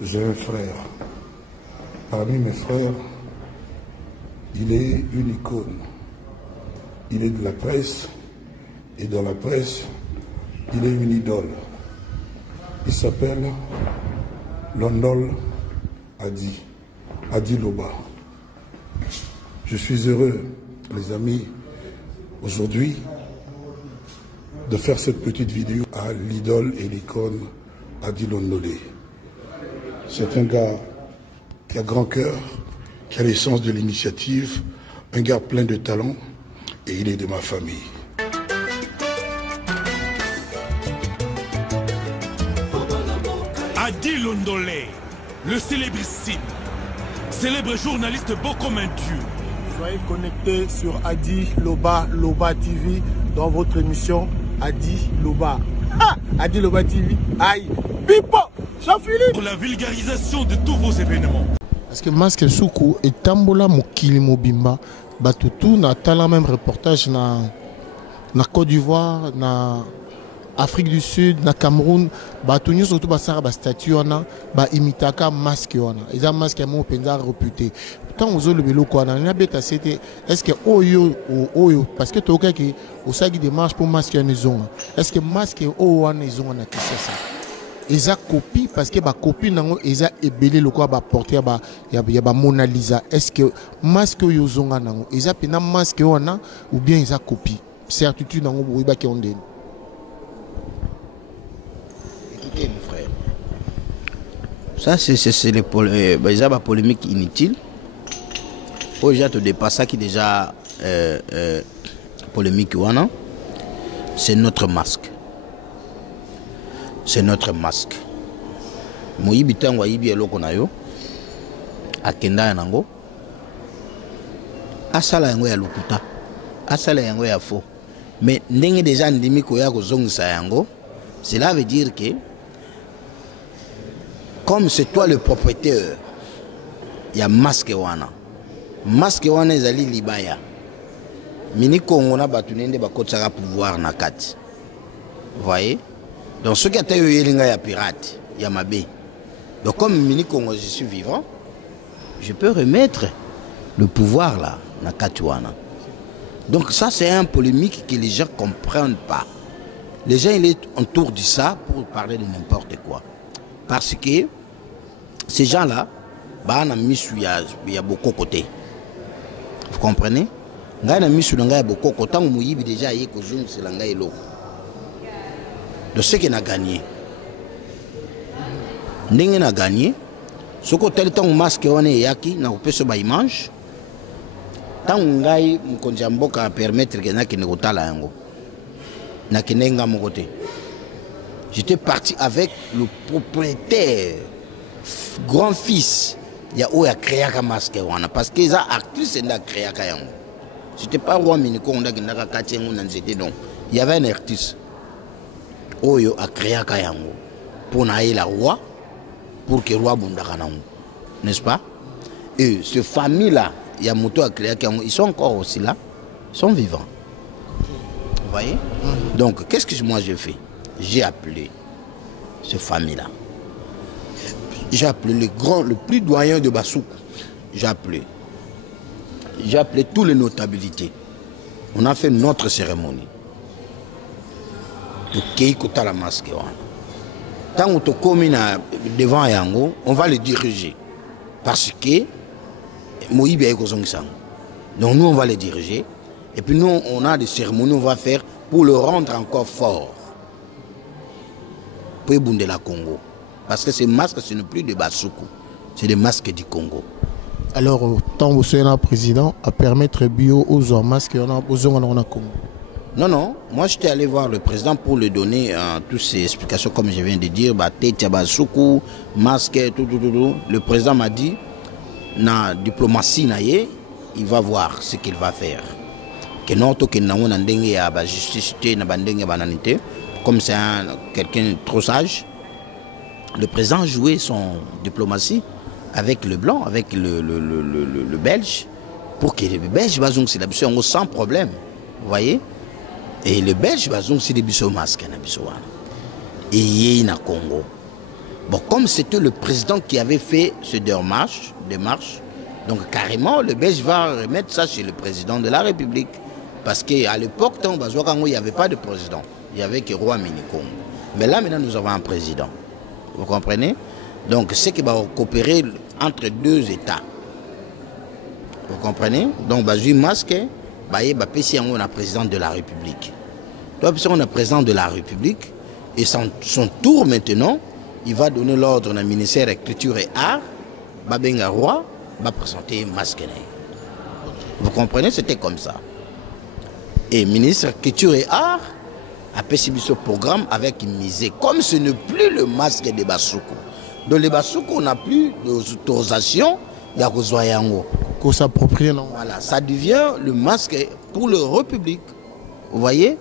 J'ai un frère. Parmi mes frères, il est une icône. Il est de la presse, et dans la presse, il est une idole. Il s'appelle Londol Adi, Adi Loba. Je suis heureux, les amis, aujourd'hui, de faire cette petite vidéo à l'idole et l'icône Adi Londolé. C'est un gars qui a grand cœur, qui a l'essence de l'initiative, un gars plein de talent, et il est de ma famille. Adi Londolé, le célébrissime, célèbre journaliste Bokomentu. Soyez connectés sur Adi Loba, Loba TV, dans votre émission Adi Loba. Ah, Adi Loba TV, aïe, Pipo, Jean-Philippe. Pour la vulgarisation de tous vos événements. Parce que Masque Soukou et Tambola Mokili Mobimba, Batoutou, na tala même reportage na Côte d'Ivoire, na Afrique du Sud, na Cameroun, Batounou surtout basara ba statue wana, ba imitaka masque wana. Eza masque mo penza réputé. Tant aux le bélo quoi, na beta c'était est-ce que oyo parce que toka ki osagi démarche pour masque en zone. Est-ce que masque o wana zone na kisa ça? Eza copie parce que ba copie nango eza ebelé le quoi ba porter ba ya ba Mona Lisa. Est-ce que masque yo zonga nango eza pena masque wana ou bien eza copie? Certitude nango boiba ki onde. Écoutez mes frères, ça c'est les polémiques inutiles. Aujourd'hui, tu dépasses ça qui est déjà polémique. C'est notre masque. C'est notre masque. Moyibi tango yibi eloko na yo. Akenda yango. Asala yango ya lukuta. Asala yango ya faux. Mais ndenge déjà ndimi ko ya ko zongisa yango. Cela veut dire que comme c'est toi le propriétaire, il y a masque wana. Masque wana ezali libaya. Mini Congo na batunende bakotsaka pouvoir na kati. Vous voyez? Donc ce qui a été yelinga ya pirate, ya mabe. Donc comme Mini Congo je suis vivant, je peux remettre le pouvoir là na kati wana. Donc ça c'est un polémique que les gens comprennent pas. Les gens ils sont autour de ça pour parler de n'importe quoi. Parce que ces gens-là, bah on a mis il y a beaucoup de côtés. Vous comprenez? Ngai na misu ngai beaucoup côté tant muyibi déjà yé ko zoom c'est ngai lo. De ce qu'il a gagné. Ndenge na gagné, ce que tel temps masque on est yaki na ko peso ba image. Tant ngai mkonja mboka permettre que na ki nekotala yango. Na kinenga mon côté. J'étais parti avec le propriétaire, grand-fils. Il y a où il a créé un masque parce que les artistes ont créé un masque. C'était pas roi Miniko on a créé un masque. Il y avait un artiste qui a créé un masque pour naïr la roi, pour que le roi bondakana, n'est-ce pas? Et cette famille-là, il y a Moto a créé un masque. Ils sont encore aussi là, ils sont vivants. Vous voyez? Donc, qu'est-ce que moi j'ai fait? J'ai appelé cette famille-là. J'ai appelé le plus doyen de Bassoukou. J'ai appelé toutes les notabilités. On a fait notre cérémonie. De Keikota la masque. Tant qu'on te commune devant Yango, on va le diriger. Parce que Moïbe est donc nous on va le diriger. Et puis nous on a des cérémonies on va faire pour le rendre encore fort. Pour Bunde la Congo. Parce que ces masques, ce n'est plus des Bassoukou, c'est des masques du Congo. Alors, tant que vous êtes président, à permettre bio aux masques aux Congo. Non, moi j'étais allé voir le président pour lui donner toutes ces explications, comme je viens de dire, tête Bassoukou, masque, tout. Le président m'a dit, na diplomatie, il va voir ce qu'il va faire. Que non, que nous avons justice, comme c'est quelqu'un trop sage. Le président jouait son diplomatie avec le blanc, avec le belge, pour que le belge va sans problème. Vous voyez? Et le belge va c'est des bisous masques. Et il y a Congo. Bon, comme c'était le président qui avait fait ce démarche, donc carrément, le Belge va remettre ça chez le président de la République. Parce qu'à l'époque, il n'y avait pas de président. Il n'y avait que Roi Minikongo. Mais là, maintenant, nous avons un président. Vous comprenez? Donc, c'est qui va coopérer entre deux États. Vous comprenez? Donc, Bazui Masque, on a président de la République. Donc, on a président de la République. Et son tour maintenant, il va donner l'ordre au ministère de la Culture et Art. Babenga Roi va présenter Masque. Vous comprenez? C'était comme ça. Et ministre de la Culture et Art a subi ce programme avec une misée. Comme ce n'est plus le masque de Basuku. Donc les Basuku, on n'a plus d'autorisation. Il y a qu'on s'approprie, non? Voilà, ça devient le masque pour le République. Vous voyez?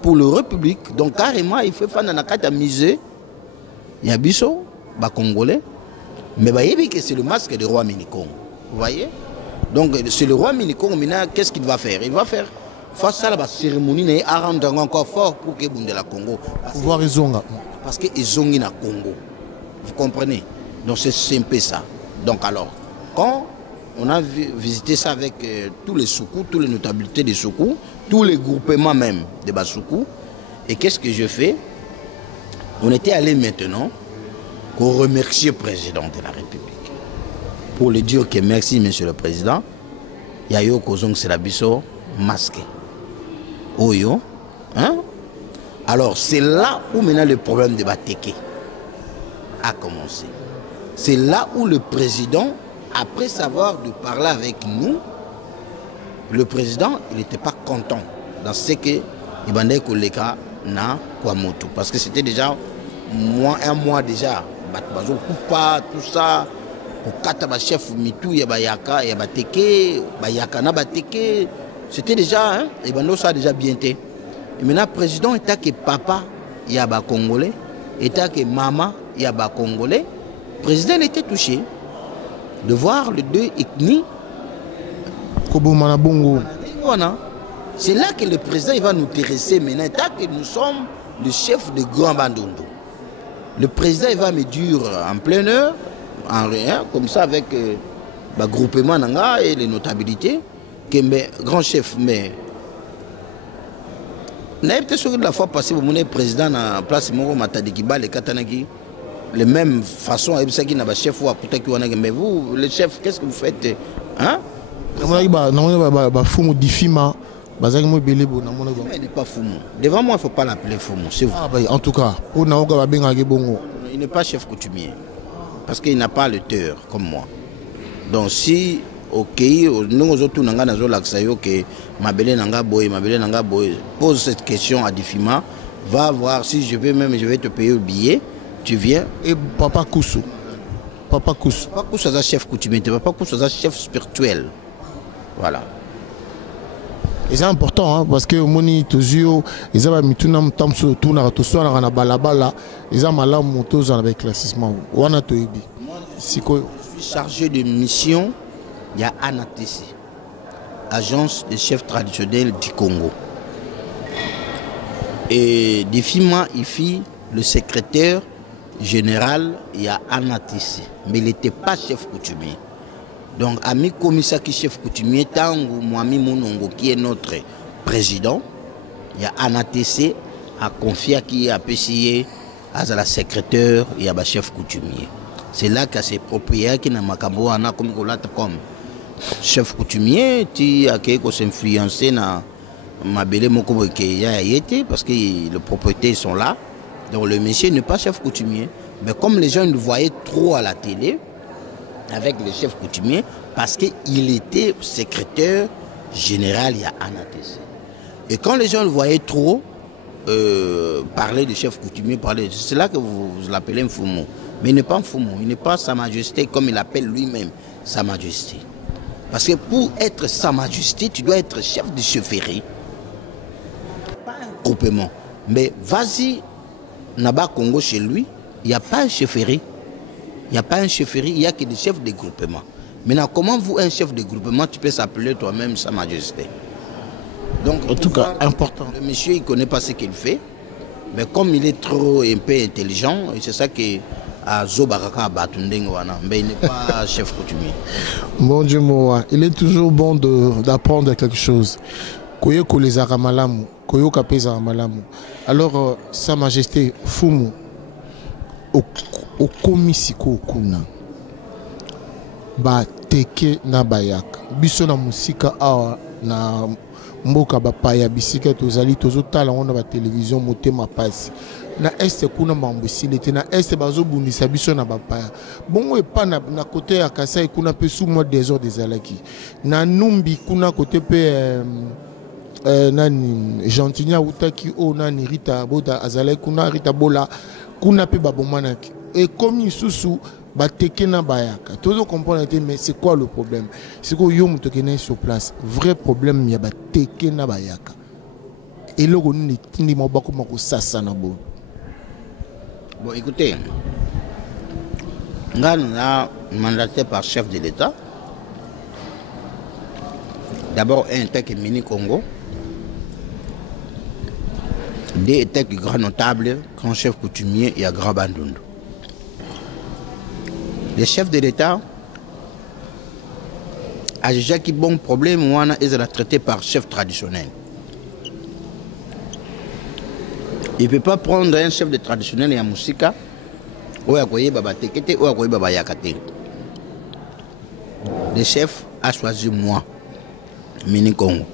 Pour le République. Donc carrément, il fait faire un musée. Il y a Bisso, Congolais. Mais vous voyez que c'est le masque du roi Minikongo. Vous voyez? Donc c'est le roi Minikongo, maintenant, qu'est-ce qu'il va faire? Il va faire face à la cérémonie, à rendre encore fort pour que de la Congo. Parce qu'ils ont une Congo. Vous comprenez? Donc c'est un peu ça. Donc alors, quand on a visité ça avec tous les Soukou, toutes les notabilités des Soukou, tous les groupements même de Basoukou, et qu'est-ce que je fais? On était allé maintenant pour remercier le président de la République. Pour lui dire que merci, monsieur le président, Yayo Kozong Selabiso masqué. Oyo. Hein? Alors, c'est là où maintenant le problème de Bateke a commencé. C'est là où le président, après savoir de parler avec nous, le président, il n'était pas content dans ce que Ibandé Koleka n'a Kwamoto. Parce que c'était déjà un mois déjà. Batbazo Kupa, tout ça. Pour Kataba chef Mitou, Yabayaka, Yabateke, Bayaka Nabateke. C'était déjà, hein, Ibandé ça a déjà bien été. Et maintenant, le président était que papa, Yaba Congolais, était que maman, Yaba Congolais. Le président était touché de voir les deux ethnies. C'est là que le président il va nous intéresser maintenant, tant que nous sommes le chef de Grand Bandundu. Le président il va me dire en pleine heure, en rien, comme ça avec le groupement Nanga et les notabilités, que mais, grand chef, mais peut-être la fois passée, vous avez président à place Moro Matadikiba, les Katanaki, les mêmes façons, chef ou mais vous, le chef, qu'est-ce que vous faites? Hein? Il n'est pas Foumou. Devant moi, il ne faut pas l'appeler Foumou. En tout cas, il n'est pas chef coutumier. Parce qu'il n'a pas le teur comme moi. Donc si, ok, nous autres, pose cette question à Difima, va voir si je vais te payer le billet, tu viens. Et Papa Koussou. Papa Koussou. Papa Koussou, c'est un chef coutumier. Papa Koussou, c'est un chef spirituel. Voilà. Et c'est important hein, parce que moni tozio ils ont mis tout nam tam sur tout na to so na balabala ils ont mal moto dans avec classissement wana to ebi siko je suis chargé de mission il y a ANATC agence des chefs traditionnels du Congo et Difima ici le secrétaire général il y a ANATC mais il n'était pas chef coutumier. Donc, ami commissaire qui chef coutumier, Tango Mwami Monongo, qui est notre président, il y a ANATC, a confié qui a PCA, à la secrétaire, il y a le chef coutumier. C'est là que c'est propriétaire qui n'a pas comme chef coutumier, qui a s'influencé dans ma belle Mokobo qui a été, parce que les propriétaires sont là. Donc, le monsieur n'est pas chef coutumier. Mais comme les gens le voyaient trop à la télé, avec le chef coutumier, parce qu'il était secrétaire général il y a ANATC. Et quand les gens le voyaient trop parler de chef coutumier, c'est là que vous l'appelez un Foumou. Mais il n'est pas un Foumou, il n'est pas Sa Majesté comme il appelle lui-même Sa Majesté. Parce que pour être Sa Majesté, tu dois être chef de chefferie. Pas un groupement. Mais vas-y, Naba Congo chez lui, il n'y a pas un chefferie. Il n'y a pas un chefferie, il n'y a que des chefs de groupement. Maintenant, comment vous, un chef de groupement, tu peux s'appeler toi-même Sa Majesté? Donc, en tout cas, important. Le monsieur, il ne connaît pas ce qu'il fait. Mais comme il est trop un peu intelligent, et c'est ça que à Zobaraka Batundengwana, mais il n'est pas chef coutumier. Bon Dieu, moi, il est toujours bon d'apprendre quelque chose. Koyoko les aramalamu, Koyoka pesa aramalamu. Alors, Sa Majesté Fumu, au komisiko kuna, ba teke na bayaka. Biso na musika awa na mboka bapaya bisika tozali tozotala on ba télévision motema pasi. Na este kuna mambusilete na este bazo bundisa biso na bapaya. Bongo epa na côté ya Kasai kuna pe sous moi des heures des alaki. Na numbi kuna côté pe nani Gentilnia utaki o nani Rita Boda azalai kuna Rita Bola kuna pe babomanaki. Et comme isusu bateke na bayaka. Tous comprendre mais c'est quoi le problème? C'est que yo mutokene sur place. Vrai problème ya bateke na bayaka. Et le roni tindi mabako mako sasa na bo. Bon, écoutez, nous a mandaté par chef de l'État. D'abord, un tech mini Congo. Des tech grand notables, grand chef coutumier et à grand bandundu. Le chef de l'État a déjà qui bon problème, ils sont traités par chef traditionnel. Il ne peut pas prendre un chef de traditionnel et un musika ou à quoi baba tekete ou à quoi baba yakate. Le chef a choisi moi, Mini Congo.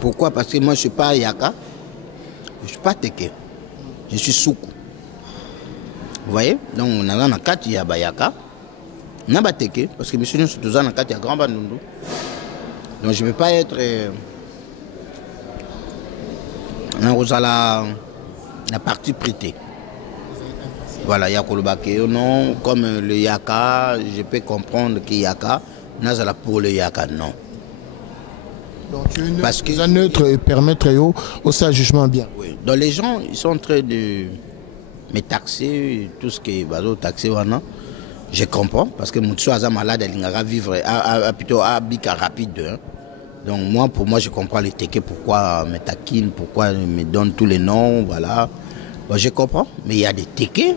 Pourquoi? Parce que moi je ne suis pas yaka, je ne suis pas teke, je suis soukou. Vous voyez? Donc on a un kati ya bayaka, on a teke parce que monsieur nous sommes tous en kati ya grand bandundu. Donc je ne peux pas être la partie prêtée. Voilà, Yakolobake, non, comme le Yaka, je peux comprendre que Yaka, Nazala pour le Yaka, non. Donc tu es neutre, parce que neutre et permettre au ça jugement bien. Oui. Donc les gens, ils sont en train de me taxer, tout ce qui est bateau taxé, je comprends, parce que Moutsu Aza malade, il va vivre plutôt à Bika rapide. Hein. Donc moi, pour moi, je comprends les téquets, pourquoi me taquine, pourquoi me donne tous les noms, voilà. Bon, je comprends, mais il y a des téquets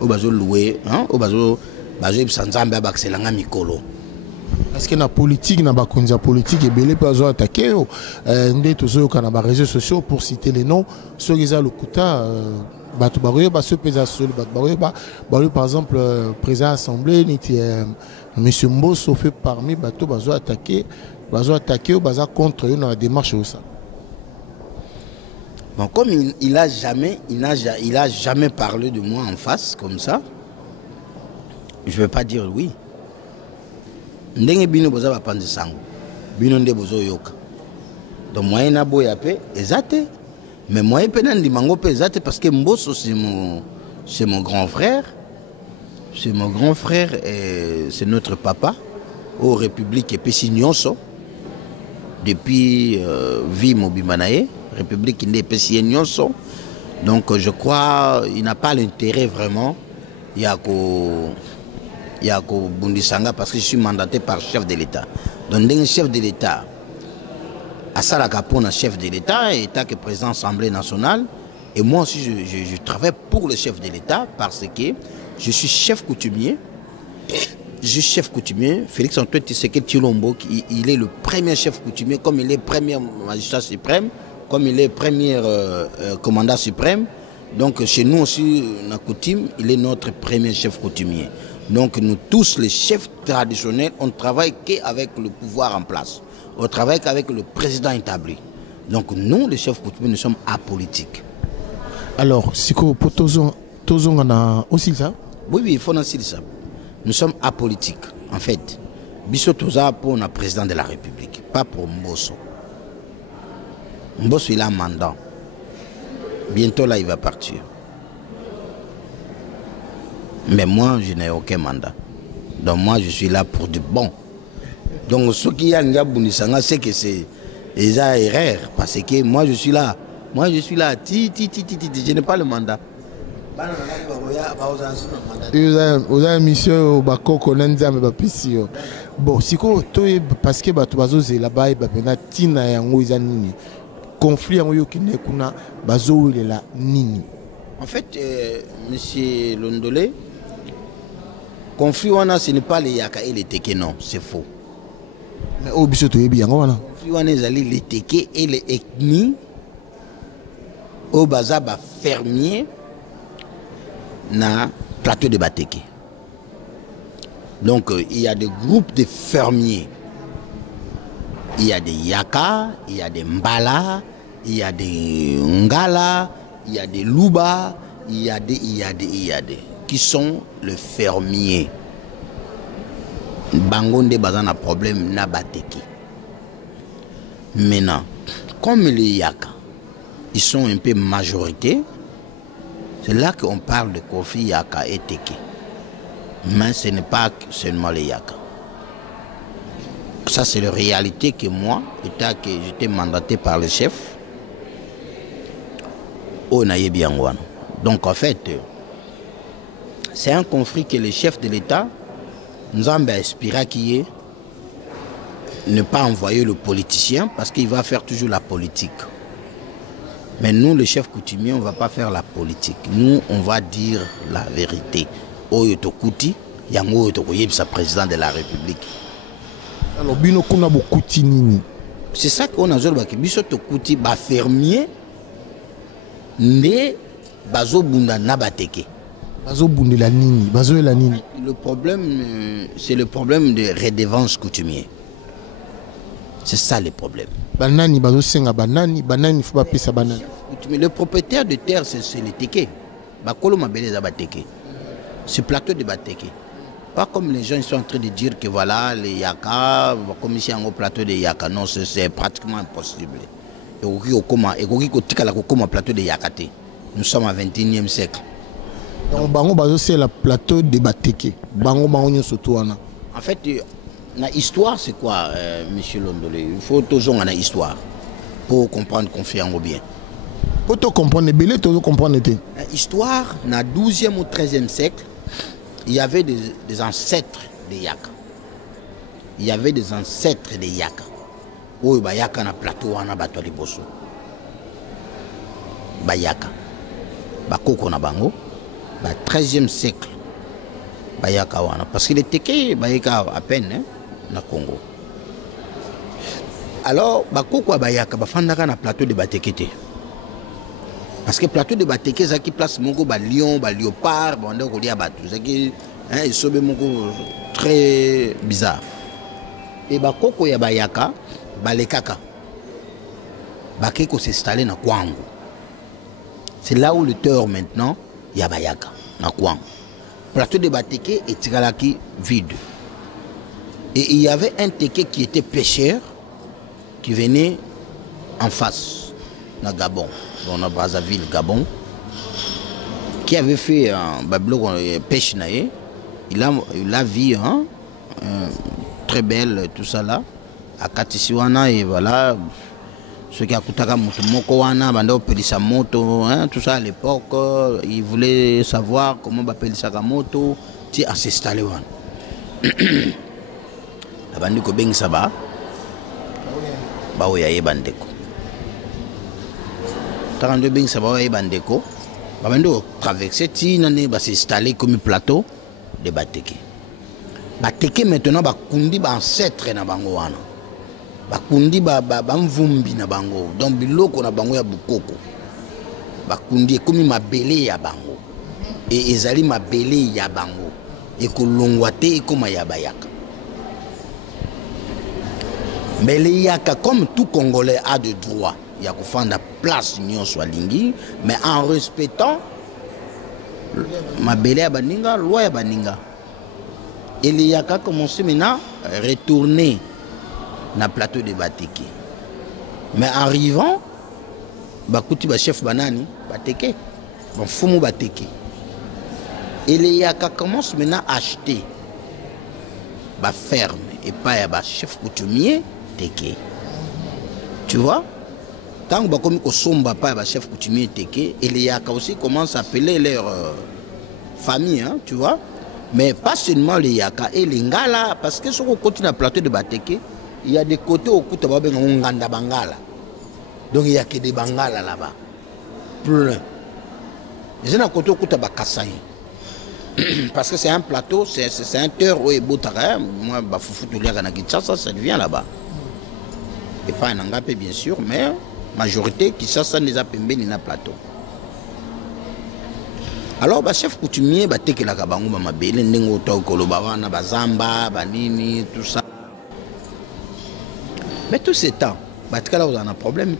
au bazo loué, hein, au bazo sanzambe abakselanga mikolo. Parce que la politique, na bakonza politique et belé pas attaquer ndé tozo kana ba réseaux sociaux pour citer les noms, ceux qui ont le kuta batu baroye ba se pesa sur batu baroye ba par exemple président assemblée niti monsieur Mbosso fait parmi bato bazo attaquer ou baza contre eux dans la démarche ou ça. Bon, comme il a jamais parlé de moi en face comme ça, je ne vais pas dire oui. Ndenge bino boza ba panze sango. Bino nde bozo yoka. Donc moi na boya pe ezate. Mais moi pe na ndimango pe ezate parce que Mbosso c'est mon grand frère. C'est mon grand frère et c'est notre papa au République et Pessignonso. Depuis Vie Mobimanaye, République Indépendante Nyonso. Donc je crois qu'il n'a pas l'intérêt vraiment. Yako Bundisanga parce que je suis mandaté par chef de l'État. Donc un chef de l'État, à Salakapon, chef de l'État, État que président de l'Assemblée nationale. Et moi aussi je travaille pour le chef de l'État parce que je suis chef coutumier. Je suis chef coutumier, Félix Antoine Tshisekedi Tshilombo, il est le premier chef coutumier, comme il est premier magistrat suprême, comme il est premier commandant suprême. Donc chez nous aussi, la coutume, il est notre premier chef coutumier. Donc nous tous, les chefs traditionnels, on ne travaille qu'avec le pouvoir en place. On travaille qu'avec le président établi. Donc nous, les chefs coutumiers, nous sommes apolitiques. Alors, si vous on a aussi ça? Oui, il faut aussi ça. Nous sommes apolitiques, en fait. Biso Toza pour le président de la République, pas pour Mbosso. Mbosso, il a un mandat. Bientôt, là, il va partir. Mais moi, je n'ai aucun mandat. Donc moi, je suis là pour du bon. Donc ce qui y a Ngabounisanga, c'est que c'est déjà erreur. Parce que moi, je suis là. Moi, je suis là. Je n'ai pas le mandat. Vous avez une mission au Bakoko Nanzam Bapisio. Bon, si parce que Batubazo c'est là-bas, il y a Tina et Angouizanini. Conflit en Yokine Kuna, Bazo il est là, Nini. En fait, monsieur Londolé, conflit wana, ce n'est pas les Yaka et les Teke, non, c'est faux. Mais au bisoto yebi yango wana. Conflit wana ezali les Teke et les ethnies au bazaba fermier na plateau de Bateke. Donc il y a des groupes de fermiers. Il y a des Yaka, il y a des Mbala, il y a des Ngala, il y a des Luba, il y a des qui sont les fermiers. Bangonde bazan a problème na Bateke. Maintenant, comme les Yaka, ils sont un peu majorité, c'est là qu'on parle de conflit Yaka et Teke. Mais ce n'est pas seulement les Yaka. Ça, c'est la réalité que moi, étant que j'étais mandaté par le chef, au Nayebiangouane. Donc, en fait, c'est un conflit que le chef de l'État nous a inspiré qui est ne pas envoyer le politicien parce qu'il va faire toujours la politique. Mais nous, les chefs coutumiers, on ne va pas faire la politique. Nous, on va dire la vérité. Oyo Tokuti, yango Tokoyeb, sa président de la République. Alors, bino kuna bokuti nini. C'est ça qu'on a besoin de biso Tokuti, ba fermier, ne bazo bunda na Bateke. Bazo bundela nini, bazo la nini. Le problème, c'est le problème de redevance coutumier. C'est ça le problème. Banani bazo senga banani, banani faut pas pesa banani. Le propriétaire de terre, c'est le Teke. Bakolo mabele za Bateke. Ce plateau de Bateke. Pas comme les gens ils sont en train de dire que voilà, les Yaka, comme ici en haut plateau de Yaka. Non, c'est pratiquement impossible. Plateau de Yakate. Nous sommes au 21e siècle. Donc, bango bazo c'est le plateau de Bateke. Bango bango nyosotoana. En fait, la histoire, c'est quoi, monsieur Londolé? Il faut toujours une histoire pour comprendre confiance bien. Pour te comprendre, belé, tu comprendre. L'histoire, dans le 12e ou 13e siècle, il y avait des ancêtres des Yaka. Il y avait des ancêtres des Yaka. Où il y a un plateau, on a battu les bosso. Bayaka. Bakoko na bango. 13e siècle. Bayaka wana. Parce qu'il était que Bayaka à peine, hein, na Congo. Alors, Bakoko Bayaka, Bafandaka na plateau de Batekete. Parce que le plateau de Bateke, c'est qui place mon lion, léopard, c'est très bizarre. Et Bakoko ya Bayaka, Balekaka. Bakeko s'est installé dans Kwango. C'est là où le tort maintenant, il y a Bayaka, dans Kwango. Le plateau de Bateke est tiralaki vide. Et il y avait un Teke qui était pêcheur, qui venait en face, dans Gabon. Dans Brazzaville, Gabon, qui avait fait un pêche naïe. Il a vu très belle, tout ça là, à Katisiwana, et voilà, ce qui a coûté à Motomokowana, Bando Pelisamoto, tout ça à l'époque, il voulait savoir comment Pelisamoto, tu as s'installé. La bande de Beng Saba, Baoyaye Bandeko. 42 bing sabawa bandeko babando traverser ti nane ba s'installer comme plateau de Bateke. Bateke maintenant ba kundi ba ancêtre na bango wana. Ba kundi ba mvumbi na bango. Donc biloko na bango ya bukoko. Ba kundi comme mabele ya bango. Et ezali mabele ya bango. Et kolongwa te comme ya bayaka. Mais les Yaka, comme tout Congolais a de droit, il y a qu'à la place union soit lingi, mais en respectant ma belle baninga, loi baninga. Et les Yaka commencé maintenant à retourner dans le plateau de Bateke. Mais en arrivant, Bakuti ba chef banani, Bateke, bon fumu Bateke. Et les Yaka commencent maintenant à acheter ba ferme et pas ba chef coutumier. Teke. Tu vois? Tant que comme somba pas le chef coutumier Teke, et les Yaka aussi commencent à appeler leur famille, hein, tu vois? Mais pas seulement les Yaka et les Ngala, parce que sur le côté du plateau de Bateke, il y a des côtés au côté de Nganda Bangala. Donc il n'y a que des Bangala là-bas. Plein. Je n'ai côté de Bakassaï. Parce que c'est un plateau, c'est un terre où il y a beau terrain. Moi, ça devient là-bas. Et pas un Angapé, bien sûr, mais majorité qui ça les a pembé dans un plateau. Alors, le chef coutumier, il a la kabangu, il a tout ça. Mais tout ce temps, il y a un problème.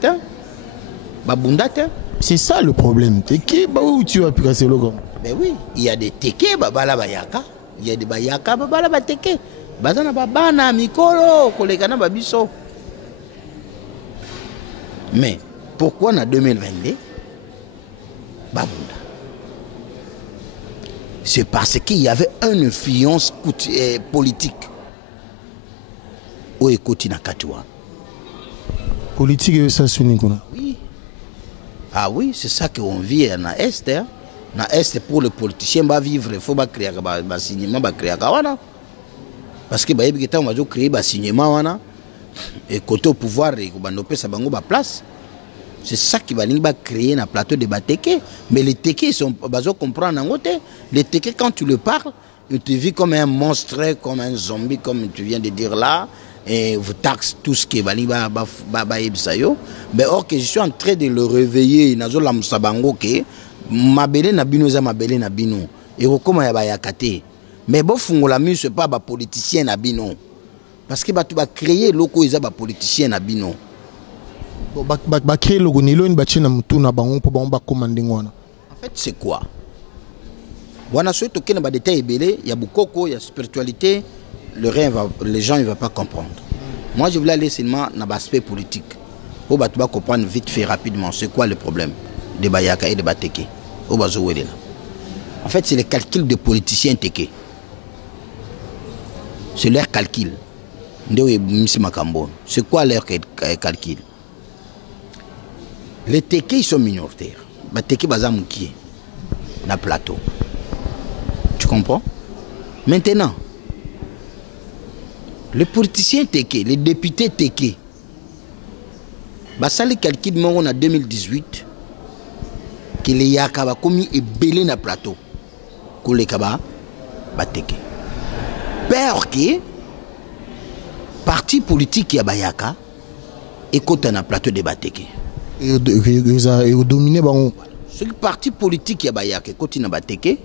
C'est ça le problème. Teke, où tu vas casser le gant? Ben oui, il y a des teke, babala bayaka. Il y a des bayaka, babala bateke. Bazana babana, mikolo, kolekana babiso. Mais pourquoi en 2022, babunda? C'est parce qu'il y avait une influence politique. Au écoute na Katoua. Politique et ça sonne quoi? Oui. Ah oui, c'est ça qu'on vit dans l'Est. Dans l'Est, pour les politiciens, va vivre, il faut créer un signement, créer un. Parce que on va créer un signement et côté au pouvoir, on va faire sa place. C'est ça qui va créer un plateau de Bateke. Mais les Teke, ils sont pas comprendre en côté. Les Teke, quand tu le parles, ils te vivent comme un monstre, comme un zombie, comme tu viens de dire là. Et vous taxez tout ce qui est mais or que je suis en train de le réveiller nazo la musabango ke mabele na bino za mabele na bino et comment ya ba yakate mais bon fungola mi c'est pas ba politicien na bino parce que tu vas créer loko ils ba politicien na bino ba créer logo ni lo ni ba china mutu na bango po ba commander ngwana en fait c'est quoi wana so to kena ba détail ebele ya bukoko ya spiritualité. Les gens ne vont pas comprendre. Moi, je voulais aller seulement dans l'aspect politique. Pour comprendre vite fait, rapidement, c'est quoi le problème de Bayaka et de Bateke. En fait, c'est le calcul des politiciens Teke. C'est leur calcul. C'est quoi leur calcul? Les Teke, ils sont minoritaires. Bateke, Bazamouki, dans le plateau. Tu comprends? Maintenant, les politiciens Teke, les députés Teke, ça les calculs en 2018 que les Yakaba commis et belé na plateau que les Kaba Bateke. Peur que parti politique Yabayaka et côté na plateau de Bateke. Et dominé bango. Ce parti politique Yabayaka et côté na Bateke,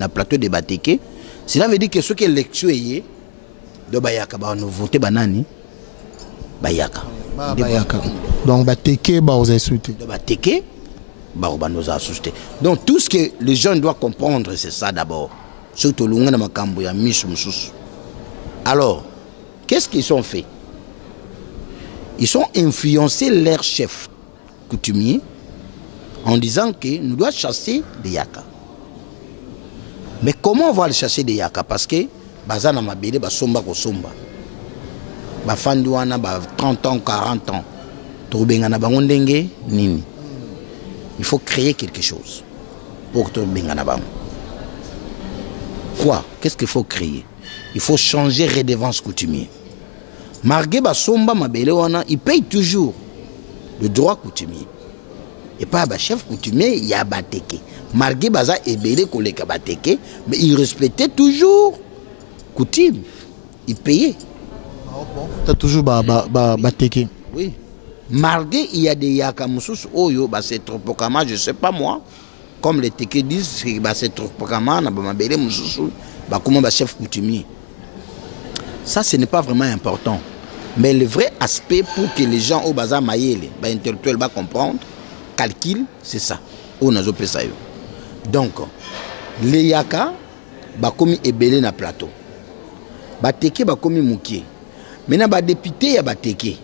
na plateau de Bateke, cela veut dire que ce qui est l'élection est de Bayaka, nous voter banani Bayaka. Donc Bateke, vous avez souhaité. De Bateke, nous a soutenu. Donc tout ce que les gens doivent comprendre, c'est ça d'abord. Surtout l'unga na makambo ya misumusus. Alors, qu'est-ce qu'ils ont fait? Ils ont influencé leur chef coutumier en disant que nous devons chasser des Yaka. Mais comment on va les chasser des Yaka? Parce que bazana mabele ba somba ko somba ba fandu wana ba 30 ans 40 ans to benga na bango ndenge nini. Il faut créer quelque chose pour to benga na bango. Quoi? Qu'est-ce qu'il faut créer? Il faut changer redevance coutumier. Margué ba somba mabele wana, il paye toujours le droit coutumier. Et pas ba chef coutumier, il y a Bateke. Margué baza ebele koleka Bateke, mais il respectait toujours coutume, il payait. Tu as toujours Bateke. Oui. Malgré il y a des Yakamoussous, Oyo, c'est trop pokama, je ne sais pas moi. Comme les Teke disent, c'est trop pokama, comment chef coutumier. Ça, ce n'est pas vraiment important. Mais le vrai aspect pour que les gens au bazar maïele, intellectuels, comprendre, calcul, c'est ça. Donc, les Yaka, comme ebele na plateau. Bateke bakomi mukie. Maintenant ba député ya Bateke,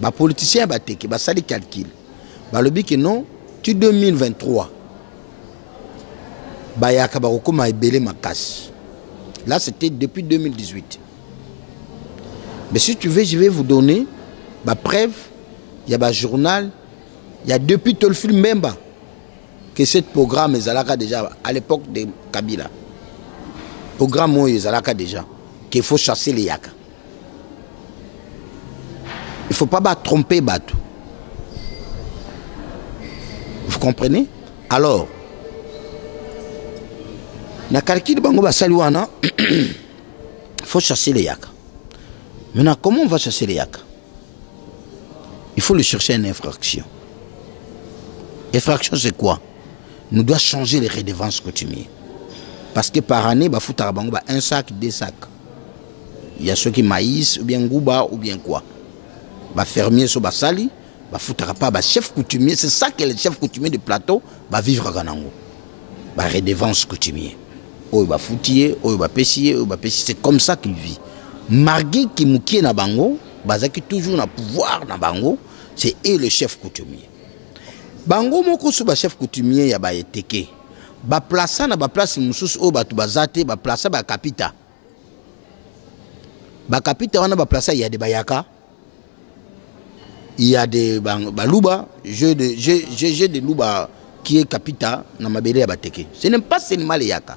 ba politicien Bateke, ba sali calcul. Ba lobi que non, tu 2023. Ba yaka ba kokoma ebele makasi. Là c'était depuis 2018. Mais si tu veux, je vais vous donner ma preuve, il y a un journal, il y a depuis tout le film même que ce programme est déjà à l'époque de Kabila. Programme est déjà qu'il faut chasser les Yaka. Il ne faut pas tromper Batou. Vous comprenez? Alors, Na calcul bango basali wana, faut chasser les yaka. Maintenant, comment on va chasser les yaka? Il faut le chercher une infraction. Infraction, c'est quoi? Nous devons changer les redevances coutumières. Parce que par année, il faut un sac, 2 sacs. Il y a ceux qui maïs, ou bien gouba, ou bien quoi. Les fermiers sont basali, il faut pas chef coutumier. C'est ça que le chef coutumier de plateau va vivre à Ganango. La redevance coutumière. Oh, il va foutier, oh, il va pêcher, oh, il va pêcher. C'est comme ça qu'il vit. Margué qui moukie na bango, bazaki toujours na pouvoir na bango, c'est eux le chef coutumier. Bango moko sou ba chef coutumier ya ba eteke. Ba plaça na ba place mususu o batu bazate ba plaça ba kapita. Ba kapita wana ba plaça il y a des bayaka. Il y a des baluba, jeu de luba qui est kapita na mabele ya bateke. Ce n'est pas seulement les yaka.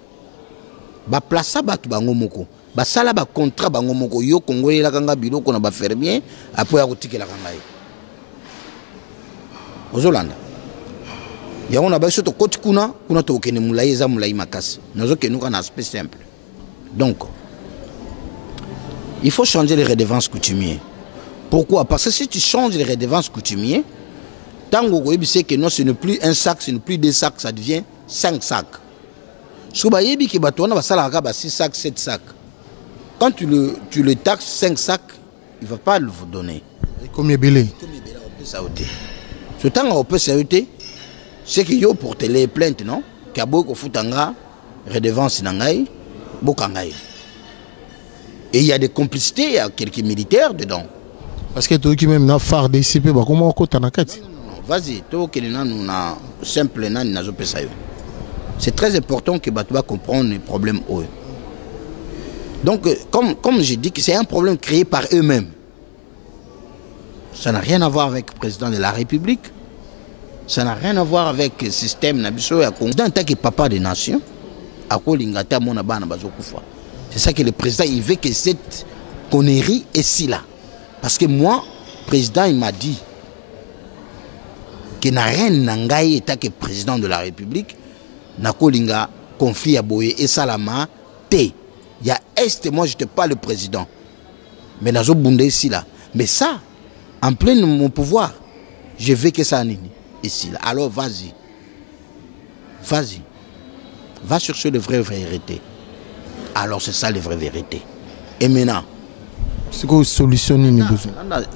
Ba plaça batu bango moko. Ba sala ba contrat bango moko yo kongole la kanga biloko na ba fermier après ya kotikela kanga ye. Ozolanda. Il y a un aspect surtout côté kuna to kene mulai za mulai makasi. Nazo ke nuka na aspect simple. Donc il faut changer les redevances coutumières. Pourquoi? Parce que si tu changes les redevances coutumières, tango goyebi c'est que non, ce n'est plus un sac, ce n'est plus 2 sacs, ça devient 5 sacs. So ba yebi ke batona ba sala ka ba 6 sacs, 7 sacs. Quand tu le taxes 5 sacs, il va pas le vous donner. Combien belé? Combien belé on peut s'auter. Ce temps on peut s'auter. C'est que yo pour les plaintes, non? Kabo ko futanga redevance nangai bokangai. Et il y a des complicités, il y a quelques militaires dedans. Parce que toi qui même na phare DCP, bah comment on compte en akati? Non, vas-y, toi qui nous na simple nan nazo pesa yo. C'est très important que Batouba comprenne les problèmes eux. Donc comme je dis que c'est un problème créé par eux-mêmes. Ça n'a rien à voir avec le président de la République. Ça n'a rien à voir avec le système Nabiso et en tant que papa des nations, c'est ça que le président il veut que cette connerie est si là. Parce que moi, le président il m'a dit que n'a rien n'angaye état que président de la République, n'a kolinga conflit à Boye et Salama T. Il y a Est, moi je n'étais pas le président. Mais nazo bundé ici là. Mais ça, en plein de mon pouvoir, je veux que ça nini. Ici, là. Alors vas-y. Vas-y. Va chercher les vraies vérités. Alors c'est ça les vraies vérités. Et maintenant. C'est quoi la solution?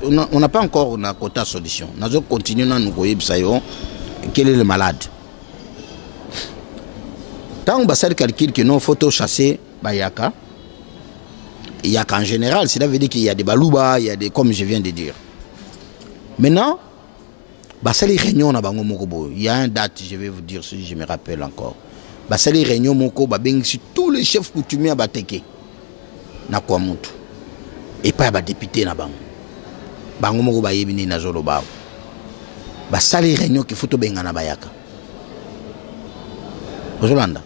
On n'a pas encore une quota solution. Nous allons continuer à nous dire quel est le malade. Tant que ça calcule que nous faut chasser Bayaka. Yaka en général, cela veut dire qu'il y a des balouba, il y a des, comme je viens de dire. Maintenant, Basali réunion na bango moko. Il y a une date, je vais vous dire si je me rappelle encore. Basali réunion moko ba bengi tous les chefs coutumiers bateke. Na kwa mutu. Et pas ba député na bango. Bango moko ba yebini na zolo ba. Basali réunion qui faut to benga na bayaka. Ozolanda.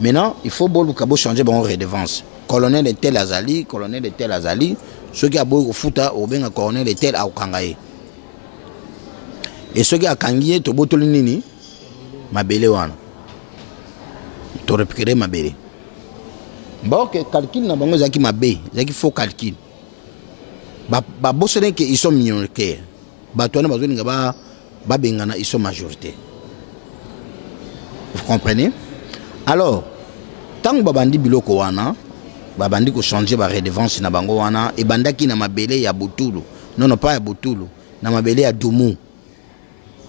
Maintenant, il faut bolu kabo changer bon redevance. Colonel de tel Azali, colonel de tel Azali, ceux qui a beau au futa au benga colonel de tel au kangaye. Et ceux qui a kangié, to botoli nini, ma belle wana. To récupérer ma belle. Bon, que calcul na bango zaki ma bé, zaki faux calcul. Ba bossene que ils sont minoritaires. Ba toi na bazoni nga ba bengana ils sont majorité. Vous comprenez? Alors, tant que babandi biloko wana, babandi ko changer ba redevance na bango wana et bandaki na mabele ya Butulu. Non pas ya Butulu, na mabele ya Dumu.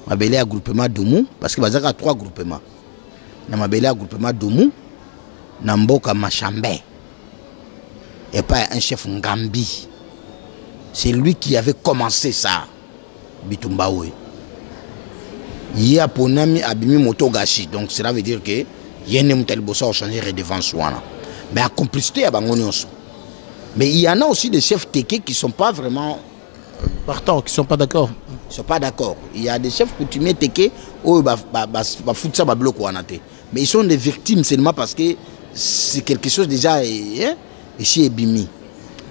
Mabele ya groupement Dumu parce que bazaka 3 groupements. Na mabele ya groupement Dumu, na mboka Machambé. Et pas un chef Ngambi. C'est lui qui avait commencé ça. Bitumbaoui. Il y a Ponami Abimi Motogashi. Donc cela veut dire que il y a un tel bossa au changer redevance wana. Mais à complicité à Bangonioso. Mais il y en a aussi des chefs téké qui ne sont pas vraiment partants, qui ne sont pas d'accord. Ils ne sont pas d'accord. Il y a des chefs coutumiers téké où ils vont foutre ça bloc wanate. Mais ils sont des victimes seulement parce que c'est quelque chose déjà ici est bimi.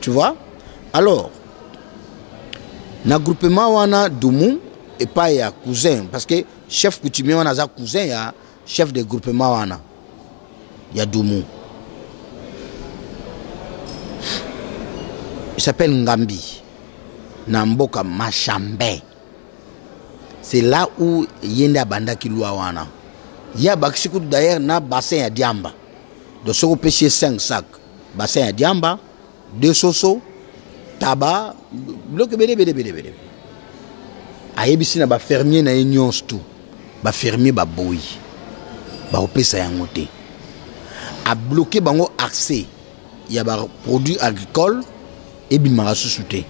Tu vois? Alors, dans le groupement wana Dumu et pas il y a cousin parce que chef coutumier wana za cousin il y a chef de groupement wana. ya Doumou. Il s'appelle Ngambi. Namboka Machambé. C'est là où Yenda Banda Kilouawana. Il y a Baksikou d'ailleurs na bassin à Diamba. Donc ce qu'on pêche 5 sacs. Bassin à Diamba, 2 soso, tabac, bloc bede. Ayebisi na ba fermier na union tout. Ba fermier ba boy. Ba opesa yangote. A bloqué bango accès. Il y a ba produits agricoles et bimara sous-souté.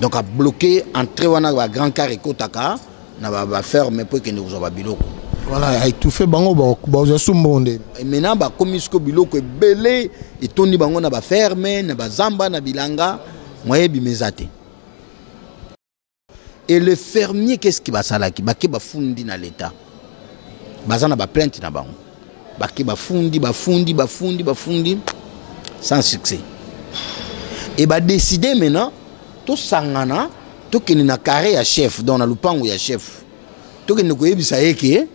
Donc à bloquer entrée wana ba grand carré kotaka na ba ferme pour que nous ba biloko. Voilà, tout fait bango ba sumbonde. Et maintenant ba komisko biloko belé et toni bango na ba ferme na ba zamba na bilanga moye bimezate. Et le fermier qu'est-ce qui va salaki ba ke ba fundi na l'état. Bazana ba plainte na bango. Ba ke ba fundi sans succès. Et ba décider maintenant tout sangana tout que na carré ya chef dans la lupango ya chef. Tout que ne koyebisa yeke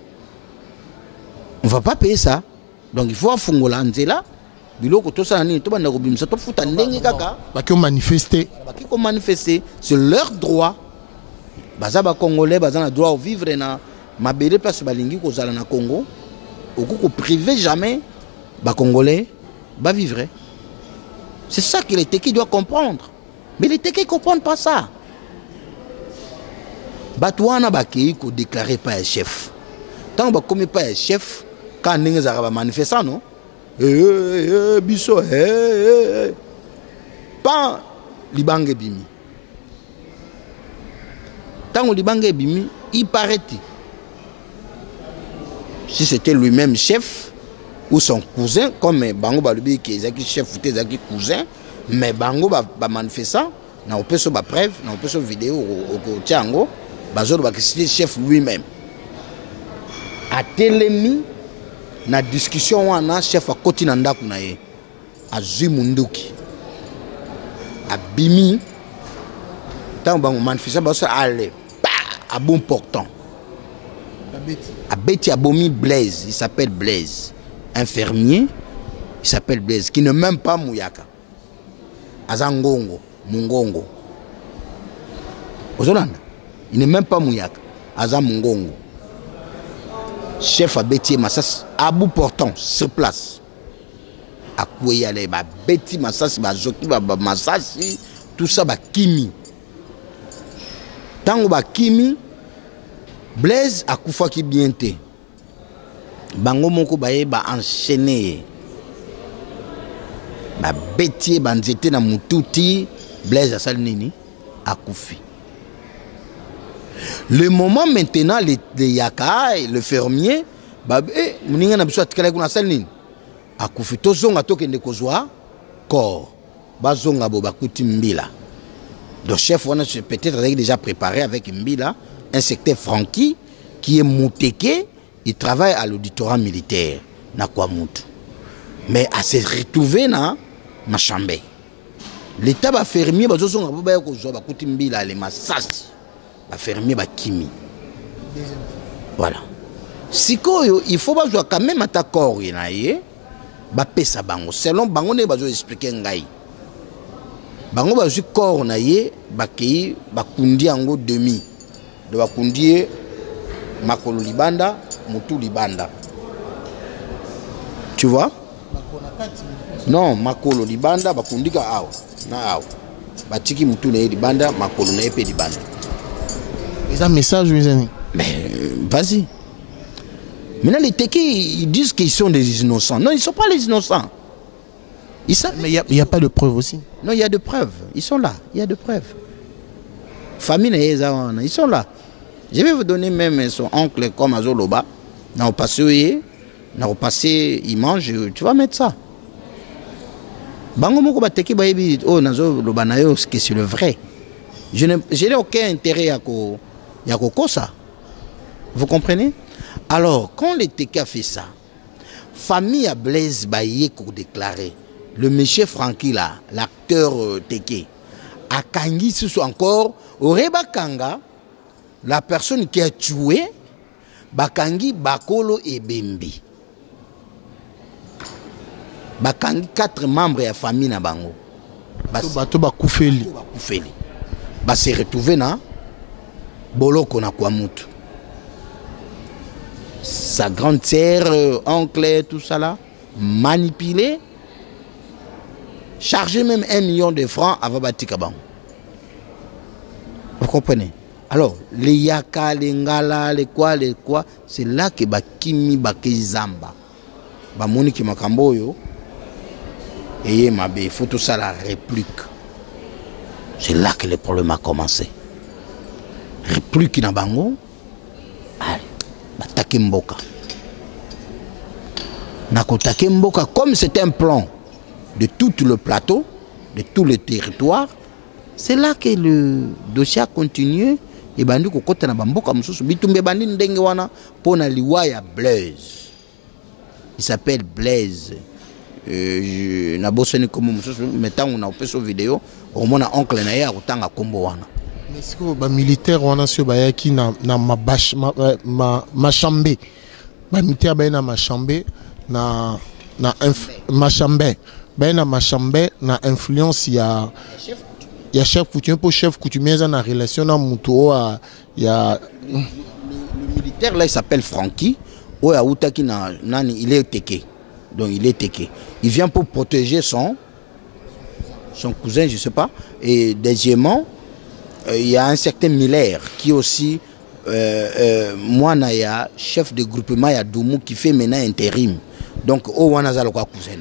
on va pas payer ça. Donc il faut afungola nzela biloko to sana ni to banda ko bimisa to futa ndenge kaka ba ki manifester. Ba ki ko manifester, c'est leur droit. Baza ba congolais baza na droit au vivre na mabele place balingi ko zala na Congo. Oko privé jamais ba congolais ba vivre. C'est ça que les Teki doivent comprendre. Mais les Teki ne comprennent pas ça. Batouana Bakei ko déclaré pas un chef. Tant que comme pas un chef, quand nous avons manifesté, non? Biso, pas Libange Bimi. Tant que Libange Bimi, il paraît. Si c'était lui-même chef, ou son cousin, comme Bango Balubi qui est chef ou qui cousin, mais Bango va manifester, na opé so ba preuve, na opé so vidéo au Tiango, bazo ba ki chef lui-même. A telemi na discussion wana chef a koti na ndaku na ye. A zui munduki. A bimi tant bango manifester ba so aller à bon portant. A beti abomi Blaise, il s'appelle Blaise. Un fermier, il s'appelle Blaise, qui ne même pas Mouyaka. Azangongo, Mungongo. Il n'est même pas Mouyaka. Azan Mungongo. Chef à Bétier Massas, à bout portant, sur place. À Kouéyale, Bétier Massas, Zoki, Massas, tout ça, Kimi. Tant que Kimi, Blaise a Koufa qui bien te. Bango moko baye ba enchaîné ba Bétier banzete na mututi Blaise asal nini akufi. Le moment maintenant les yaka le fermier ba muninga na biso atikala kuna asal nini akufi to zonga to kende kozwa corps ba zonga bo bakuti mbila. Donc chef on a peut-être déjà préparé avec mbila un secteur Francky qui est Mouteke. Il travaille à l'auditorat militaire, na Kwamutu. Mais à se retrouver na Machambé. L'État va fermier, va zozo ngabo ba ko zo ba kutimbila les Massas. Va fermier ba Kimi. Voilà. Sikoyo, il faut ba zo quand même attaquer na ye, ba pesa bango. Selon bango ne ba zo expliquer ngai. Bango ba zo corps na ye, ba kei ba kundi ango demi. De ba kundi makolo libanda. Moutou Libanda. Tu vois? Non, Makolo Libanda, Bakundika Aou. Na Aou. Batiki Moutou Libanda, Makolo Nepe Libanda. Ils ont un message, mes amis. Mais vas-y. Maintenant, les Teki, ils disent qu'ils sont des innocents. Non, ils ne sont pas les innocents. Ils savent. Mais il n'y a pas de preuves aussi. Non, il y a de preuves. Ils sont là. Il y a de preuves. Famille, ils sont là. Je vais vous donner même son oncle comme Azoloba. N'a passé, il mange, tu vas mettre ça. Bango moko bateki bayebi oh nazo loba na yo que c'est le vrai. Je n'ai aucun intérêt à kosa. Vous comprenez? Alors, quand le Teki a fait ça, famille à Blaise Baye pour déclarer, le monsieur Francky là, l'acteur Teki, a kangi sous encore Oreba Kanga, la personne qui a tué Bakangi Bakolo et Bembi. bakangi 4 membres ya famille na bango bato bakufeli se retrouver na boloko na kwa mutu. Sa grande sœur, oncle, tout ça là, manipulé, chargé même 1 million de francs avant Batikaban. Vous comprenez? Alors, les yaka, les ngala, les quoi, c'est là que bakimi bakizamba. Bamoni ki makamboyo, et il faut tout ça la réplique. C'est là que le problème a commencé. Réplique na bango, allez. Batake Mboka. Nakotake Mboka, comme c'est un plan de tout le plateau, de tous les territoires, c'est là que le dossier a continué. Et bandi ko kota na bamboka mususu bitumbe bandi ndenge wana pona liwaya Blaise. Il s'appelle Blaise. Na bosoni comme mususu mettant on a opé vidéo au mona oncle na ya kotanga kombo wana. Est-ce que les militaires ont bayaki na machambe ba militaire na machambe na machambe na machambe na influence ya chef coutumier pour chef coutumier na relation na muto ya le militaire là il s'appelle Francky oya utaki na nani il est teke. Donc il est teke. Il vient pour protéger son cousin, je sais pas, et deuxièmement il y a un certain Miller qui aussi, moi, Naya, chef de groupement, il y a Doumou qui fait maintenant intérim. Donc, au Wanazalo quoi cousin.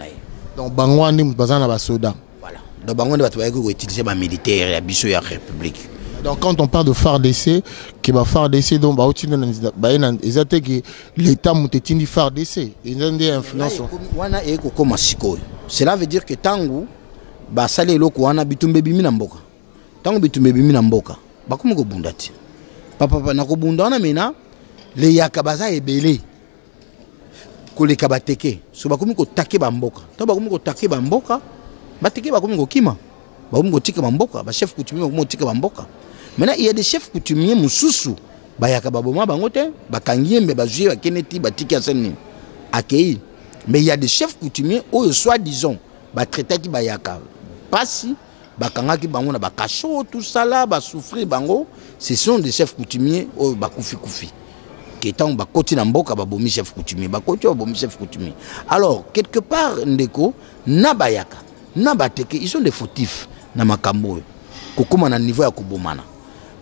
Donc, Bangwani, Bazana Basoda. Voilà. Donc, Bangwani, va utiliser les militaires et la Bissou et la République. Donc, quand on parle de FARDC, qui va FARDC, donc, ils ont que l'État moutetini FARDC. Ils ont des influences. Cela veut dire que Tangu, Basale Loko, Wana Bitumbe Biminamboka. Tango bitumbe bimina mboka bakomo ko bundati papa na ko bundana mena le yakabaza ebele ko le kabateke so bakomo ko take ba mboka to bakomo ko take ba mboka bateke bakomo ko kima bakomo ko tika ba mboka ba chef coutumier bakomo tika ba mboka. Maintenant il y a des chefs coutumiers mususu ba yakababoma bangote bakangiembe bazuye bakeneti batiki aseni akei, mais il y a des chefs coutumiers ou soit disons ba traitaki ba yaka pasi bakangaki bango na bakacho tout ça là ba souffrir bango, ce sont des chefs coutumiers o bakufi kufi qui étant bakoti na mboka ba bomi chef coutumier bakoti ba bomi chef coutumier. Alors quelque part ndeko na bayaka na bateke ils sont des fautifs na makambo kokoma na niveau ya kubomana,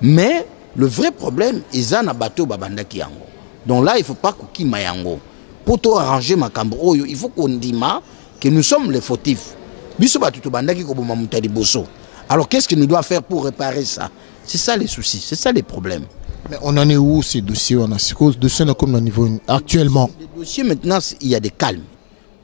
mais le vrai problème eza na bato babandaki yango. Donc là il faut pas kokima yango pour tout arranger makambo oyo, il faut qu'on dise que nous sommes les fautifs. Alors qu'est-ce que nous doit faire pour réparer ça? C'est ça les soucis, c'est ça les problèmes. Mais on en est où ces dossiers? On a ces dossiers comme au niveau actuellement. Les dossiers maintenant il y a des calmes.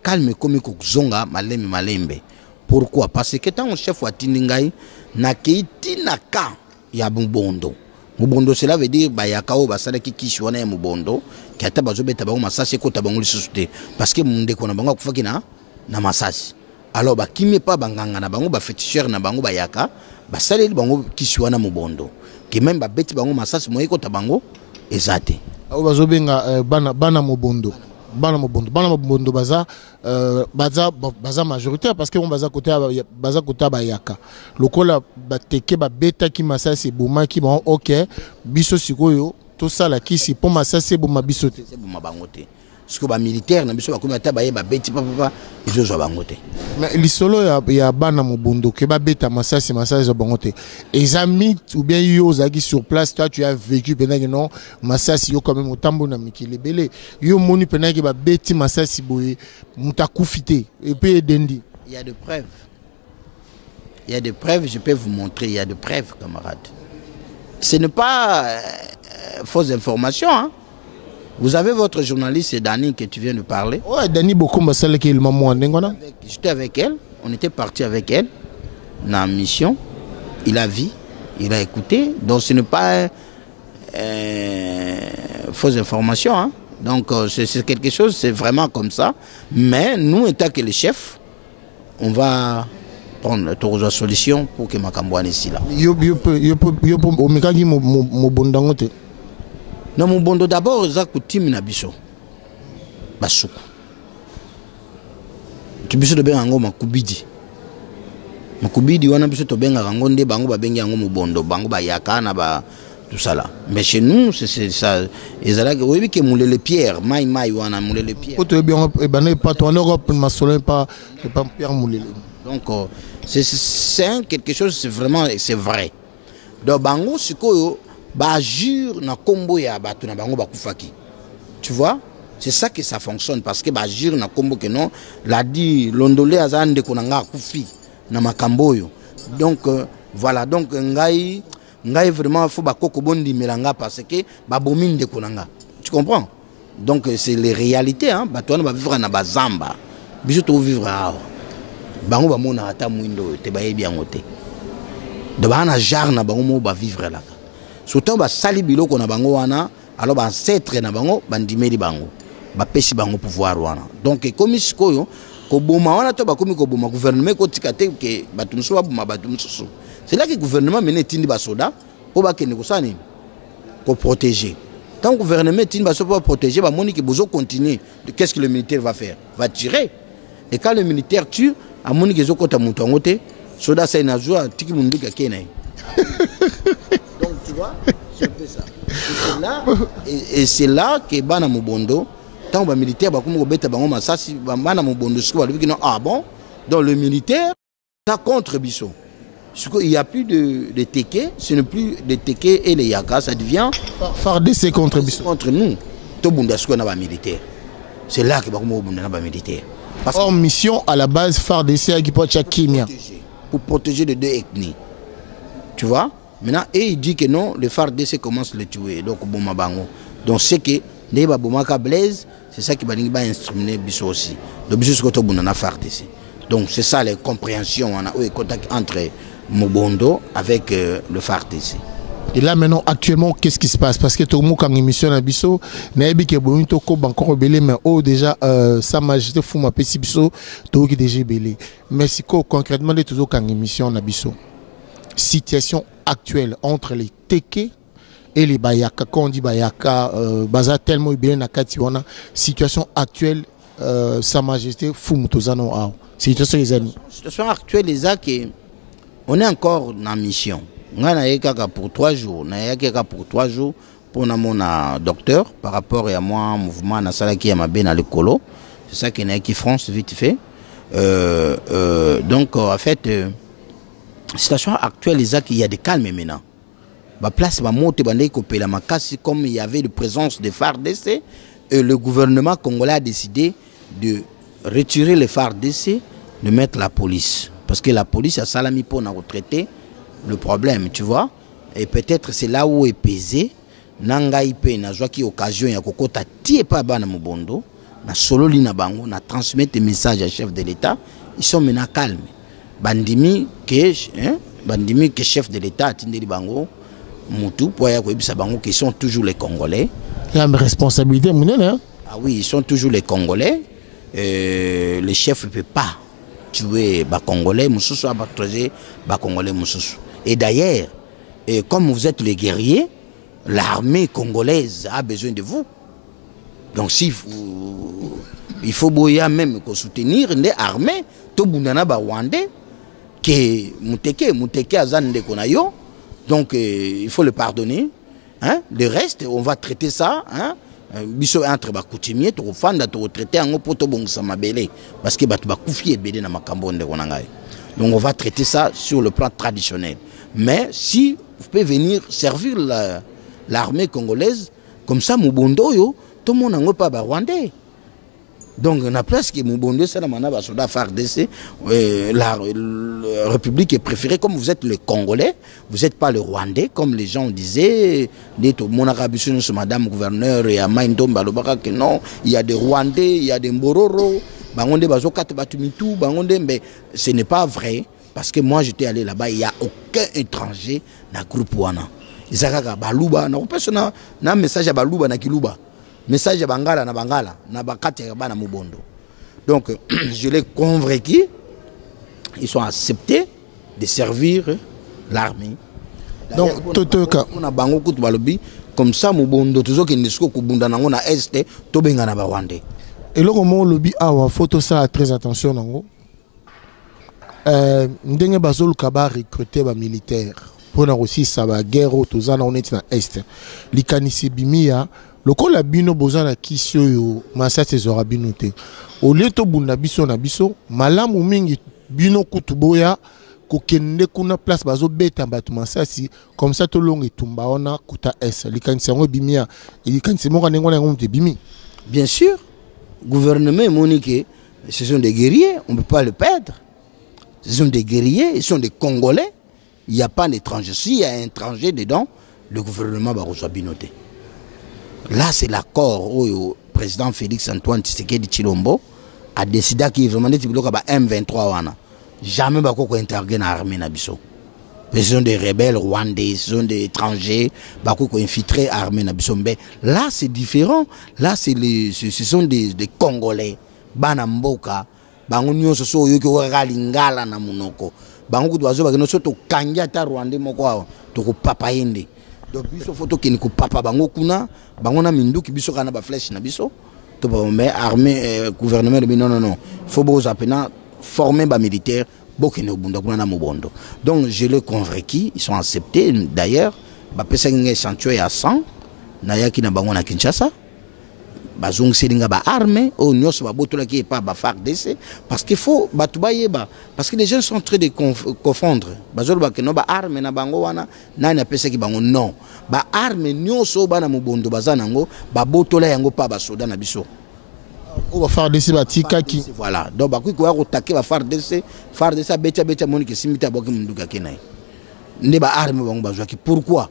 Calme comme Zonga, Malembe. Pourquoi? Parce que tant on chef wa Tindingai na keiti na ka ya Mubondo. Mubondo cela veut dire bayakao basala ki kishwana ya Mubondo ki ata bazobeta bango masasi ko tabango lisusuté parce que munde ko na bango kufaki na masasi. Alors ba kimi pa banganga na bango ba féticheur na bango bayaka basaleli bango kishwana Mubondo ki même ba beti bango masasi moyeko tabango ezate. Au bazobenga bana Mubondo. Bana Mubondo baza majoritaire parce que on baza côté bayaka lokola bateke ba beta ki masasi boma ki bon OK biso sikoyo to sala ki si pour masasi boma biso te boma bangote parce que ba militaire na biso ba komata ba beti papa izo zo bangote. Mais lisolo ya bana Mubondo ke ba beta masasi zo bangote les amis ou bien yo zaki sur place, toi tu as vécu pendant que non masasi yo quand même otambo na mikile belé yo moni pendant que ba beti masasi boye muta kufité et puis dendi. Il y a des preuves. Il y a des preuves, je peux vous montrer, il y a des preuves camarades. Ce n'est pas fausse information hein. Vous avez votre journaliste Dani que tu viens de parler. Ouais, Dani beaucoup m'a celle qui est le maman d'Engona. J'étais avec elle, on était parti avec elle dans la mission. Il a vu, il a écouté. Donc ce n'est pas fausse information. Hein. Donc c'est quelque chose, c'est vraiment comme ça. Mais nous, étant que les chefs, on va prendre toute solution pour que Makambouane ici là. Non, mon bondo d'abord, c'est coutume na biso. Basuku. tu biso to benga ngo makubidi. Makubidi wana biso to benga ngo nde bango ba benga ngo mubondo, bango ba yakana ba tout ça là. Mais chez nous c'est ça. Ezala que oui que moulé les pierres, mai wana moulé les pierres. Autre bien bané pas en Europe masolin pas pierre moulé. Donc c'est quelque chose c'est vraiment c'est vrai. Donc bango sikoyo ba jure na kombo ya batu na bango bakufaki. Tu vois? C'est ça que ça fonctionne parce que ba jure na kombo que non l'a dit londolé azande konanga kufi na makamboyo. Donc voilà donc ngai vraiment faut ba koko bondi melanga parce que ba bominde konanga. Tu comprends? Donc c'est les réalités hein, ba toi va vivre na bazamba. Biso to vivre à bango ba mona ata mwindo te ba yebi angote. De ba na jar na bango mo ba vivre là. Surtout ba sali biloko na bango wana alors ba ancêtre na bango bandimeli bango. Ba pesi bango pouvoir wana. Donc comme sikoyo ko boma wana to ba komi ko boma gouvernement ko tikate ke batumso ba boma batumso. C'est là que le gouvernement mène tindi ba soda o ba kene ko sani ko protéger. Tant que le gouvernement tindi ba soda protéger ba moni que besoin continuer. Qu'est-ce que le militaire va faire? Va tirer. Et quand le militaire tue a moni que zokota mutu ngote soda ça na joie tiki mundu ka kenai. Donc tu vois, c'est un peu ça. Et c'est là que bana mubondo tant que militaire ba comme beta bango masasi bana mubondo siko ba non ah bon donc le militaire ça contre biso. Il n'y a plus de Teke, ce n'est plus de Teke et les Yaka, ça devient FARDC contre biso. Contre nous. Tout le monde a militaire. C'est là que nous avons militaire. Or mission à la base FARDC qui peut être Kimia. Pour protéger les deux ethnies. Tu vois? Maintenant, et il dit que non, le FARDC commence à le tuer. Donc, donc c'est que les Babomaka Blaise, c'est ça qui va instrumer Bisso aussi. Le Bisso c'est que nous FARDC. Donc c'est ça les compréhensions, on a eu contact entre Mubondo avec le FARDC. Et là maintenant actuellement qu'est-ce qui se passe? Parce que tout le monde quand émission à Bisso, n'abi que bonito ko encore rebellé mais oh déjà Sa Majesté Fuma Pessi Bisso tout qui déjà belé. Mais si concrètement les toujours quand émission à Bisso. Situation actuelle entre les Teke et les Bayaka. Quand on dit Bayaka, baza tellement bien na katiwana. Situation actuelle Sa Majesté Fuma Tozano Ao. Situation les amis. Situation actuelle les a que on est encore en mission. On a pour 3 jours. On a pour 3 jours pour mon docteur par rapport à moi mouvement na sala qui a ma ben à l'écolo. C'est ça qui est qui France vite fait. Donc en fait situation actuelle les a qu'il y a des calmes maintenant. Ba place ba monte ba ndai kopela makasi comme il y avait de présence de FARDC et le gouvernement congolais a décidé de retirer les FARDC, de mettre la police. Parce que la police a salami pour retraiter le problème, tu vois. Et peut-être c'est là où est pesé. Nanga ipe na joie qui occasion ya kokota tie pas bana mubondo na solo lina bango na transmettre des messages à chef de l'État. Ils sont maintenant calmes. Bandimi que chef de l'État atindeli bango mutu pour ya ko bisa bango qui sont toujours les Congolais. Il y a une responsabilité munene. Ah oui, ils sont toujours les Congolais. Le chef ne peut pas tuer les Congolais, Congolais. Et d'ailleurs, comme vous êtes les guerriers, l'armée congolaise a besoin de vous. Donc si vous, il faut même soutenir l'armée, tout le monde Rwandais, que Muteke Azande Konayo, donc il faut le pardonner. Hein? Le reste, on va traiter ça. Hein? Biso entre ba coutumier to fanda to traiter en poto bongsa mabele parce que batu ba kufie bede na makambo nde konangai. Donc on va traiter ça sur le plan traditionnel. Mais si vous pouvez venir servir l'armée congolaise comme ça Mubondo yo tout le monde n'en pas ba rwandais. Donc on a place que Mubondo ça na ba soda FARDC la République est préférée comme vous êtes le Congolais, vous n'êtes pas le Rwandais comme les gens disaient. Mon arabition sur madame gouverneur et à Maindomba que non, il y a des Rwandais, il y a des Mbororo, bangonde bazokate batumitu, bangonde mais ce n'est pas vrai parce que moi j'étais allé là-bas, il n'y a aucun étranger dans le groupe wana. Izakaka baluba na personne na message à baluba na kiluba. Message à Bangala na bakati ya bana mubondo. Donc je l'ai convaincu, ils sont acceptés de servir l'armée. Donc on a bango kutu balobi comme ça mubondo toujours que nisiko kubunda nango na est to benga na Rwandais. Et le moment lobby a photo ça très attention nango. Ndenge bazolu kaba recruter ba militaire pour na aussi ça ba guerre au tozana on est na est. Likanisi bimia lokola bino bozana kisio yo masate zora binote. Au lieu to bunda biso na biso malamu mingi bino kutuboya kokende kuna place bazo beta batu masasi comme ça to longue tumba ona kuta es likanisi ngo bimia likanisi mo kanengo na ngomte bimi. Bien sûr, gouvernement monique, ce sont des guerriers, on ne peut pas le perdre. Ce sont des guerriers, ils sont des Congolais. Il n'y a pas d'étranger. S'il y a un étranger dedans, le gouvernement va recevoir binoté. Là, c'est l'accord où le président Félix Antoine Tshisekedi Tshilombo a décidé qu'il vraiment M23. Jamais pas intervenir dans l'armée. Ce sont des rebelles rwandais, ce sont des étrangers qui ont infiltré l'armée. Là, c'est différent. Là, ce sont des Congolais. Banamboka. Bango nyonso so yoki lingala na munoko bango kudwazo bakeno so to kanja ta Rwanda moko to ko papa yende donc biso photo kini ko papa bango kuna bango na minduki biso kana ba flèche na biso to ba mais armée gouvernement de non faut beaux apena former ba militaire bokene obunda kuna na mobondo. Donc je les convaincu, ils sont acceptés d'ailleurs ba pesa nge chantier ya 100 na yaki na bango na Kinshasa. Bazong selinga ba armée au nyos ba botola qui est pas ba FARDC parce qu'il faut batubayeba parce que les gens sont en train de confondre bazol ba que no ba armée na bango wana na na pesa ki bango non ba armée nyoso bana mubondo bazana ngo ba botola yango pa ba soda na biso o ba FARDC batika ki voilà donc ba ko ko taquer ba FARDC becha monike simita boki munduka kenai ne ba armée bango bazwa ki pourquoi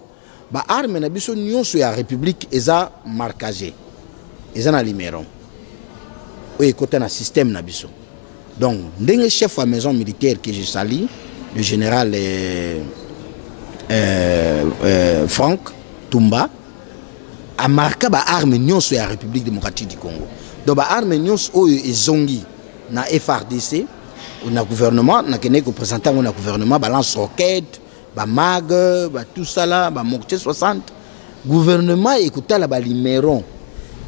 ba armée na biso nyoso ya république eza marquage. Ils ont un numéro. Oui, côté un système nabiso. Donc, le chef de la maison militaire que je salue, le général Franck Tumba, a marqué l'armée sur la République démocratique du Congo. Donc, l'armée est zongi na FRDC, na gouvernement, na kene ko présentant na gouvernement, balance roquette, ba mag, ba tout ça là, ba mortier 60. Gouvernement écoute la ba numéro.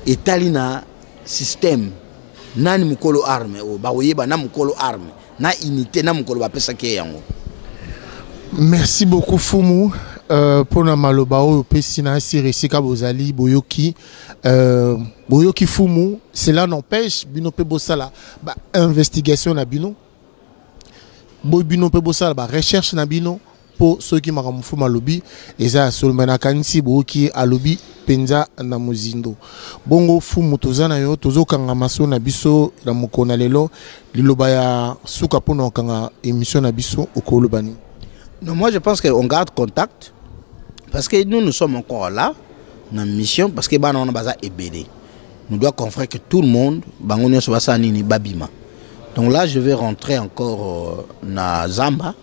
Et talina système nani mukolo arme o baoyeba na mukolo arme na unité na mukolo bapesa ke yango. Merci beaucoup Fumu pour na maloba o pesi na siresika bozali boyoki boyoki Fumu. Cela n'empêche bino pe bosala ba investigation na bino bino pe bosala ba recherche na bino pour ceux qui m'ont fait lobby et ça seulement na kanisi boki a lobby penza na muzindo bongo Fumu tozana yo tozo kanga maso na biso na mukona lelo liloba ya suka pona kanga émission na biso okolobani. Non, moi je pense qu'on garde contact parce que nous sommes encore là dans la mission parce que on a baza ebélé. Nous doit conférer que tout le monde bangonyo so basa nini babima. Donc là je vais rentrer encore na Zamba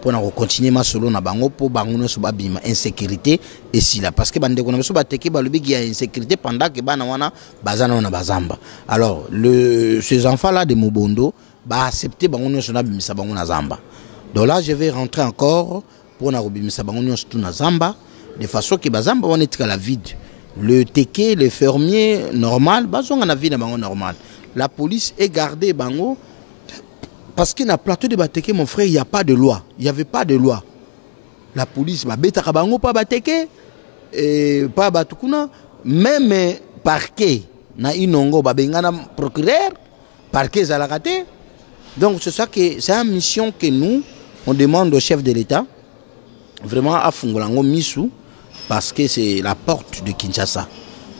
pour continuer ma solo na bango pour bangono so babima insécurité et si là parce que bande ko na so bateki ba lobi ki ya insécurité pendant que bana wana bazana na bazamba. Alors ces enfants là de Mobondo ba accepter bangono so na bimisa bango na Zamba. Donc là je vais rentrer encore pour na bimisa bangono so na Zamba de façon que bazamba on est à la vide. Le teke le fermier normal bazonga na vie na bango normal. La police est gardée bango. Parce qu'il y a un plateau de Bateke, mon frère, il n'y a pas de loi. Il n'y avait pas de loi. La police m'a bêta kabango pas Bateke, pas Batukuna, même parquet, na inongo babengana procureur, parquet zalakate. Donc c'est ça que c'est une mission que nous on demande au chef de l'État, vraiment à Fungolango Missou, parce que c'est la porte de Kinshasa.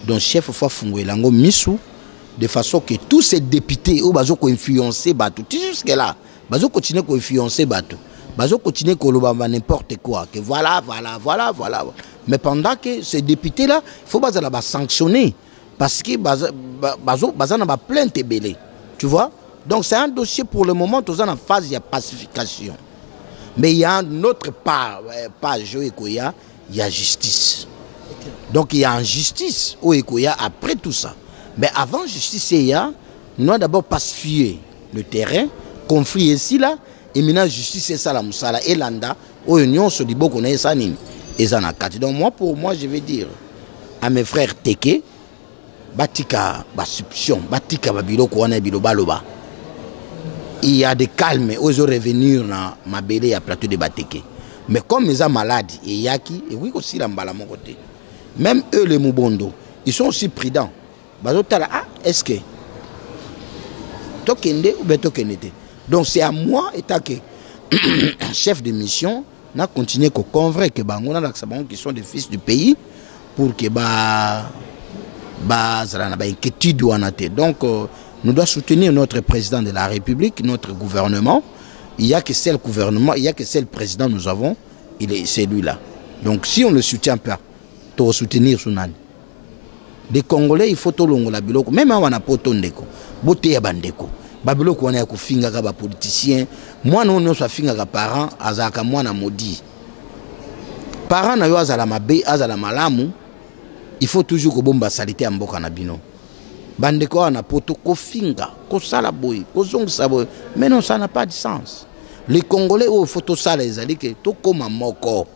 Donc chef faut Fungolango Missou. De façon que tous ces députés ou bazo ko influencer bateau jusque là bazo continuer ko influencer bateau bazo continuer ko lobamba n'importe quoi que voilà mais pendant que ces députés là il faut baza la sanctionner parce que baza na ba plainte belé tu vois. Donc c'est un dossier pour le moment tous en phase de pacification mais il y a un autre page où il y a justice. Donc il y a en justice où il y a après tout ça. Mais avant justice, nous avons d'abord pacifié le terrain, conflit ici là, et maintenant justice c'est ça la moussala et landa, où l'union se dit beaucoup et ça nini, et ça n'a qu'à. Donc moi pour moi je vais dire à mes frères Teke, batika basuption batika babiloko wana bilobaloba. Il y a des calmes aux revenir na mabele à plateau de Bateke. Mais comme ils sont malades, et yaki, et oui aussi l'ambala mon côté. Même eux les Mubondo, ils sont aussi prudents. Est-ce que tokende ou tokende? Donc c'est à moi, étant que chef de mission, n'a continué à convaincre que Bangona qui sont des fils du pays pour que inquiétude ou anaté. Donc nous devons soutenir notre président de la République, notre gouvernement. Il n'y a que seul gouvernement, il n'y a que seul président nous avons, c'est lui-là. Donc si on ne le soutient pas, tu vas soutenir son âne. Les Congolais, il faut tout le monde, même si on n'a pas de ndeko, beauté à bandeko. Babiloko on a ko finga ka ba politicien, moi non non so finga ka parent azaka mwana maudit. Parent na yo azala mabe, azala malamu, il faut toujours ko bomba salité ya mboka na bino. Bandeko na poto ko finga, ko sala boy, ko zongisa boy, mais non ça n'a pas de sens. Les Congolais au photo sala ezali ke to koma moko,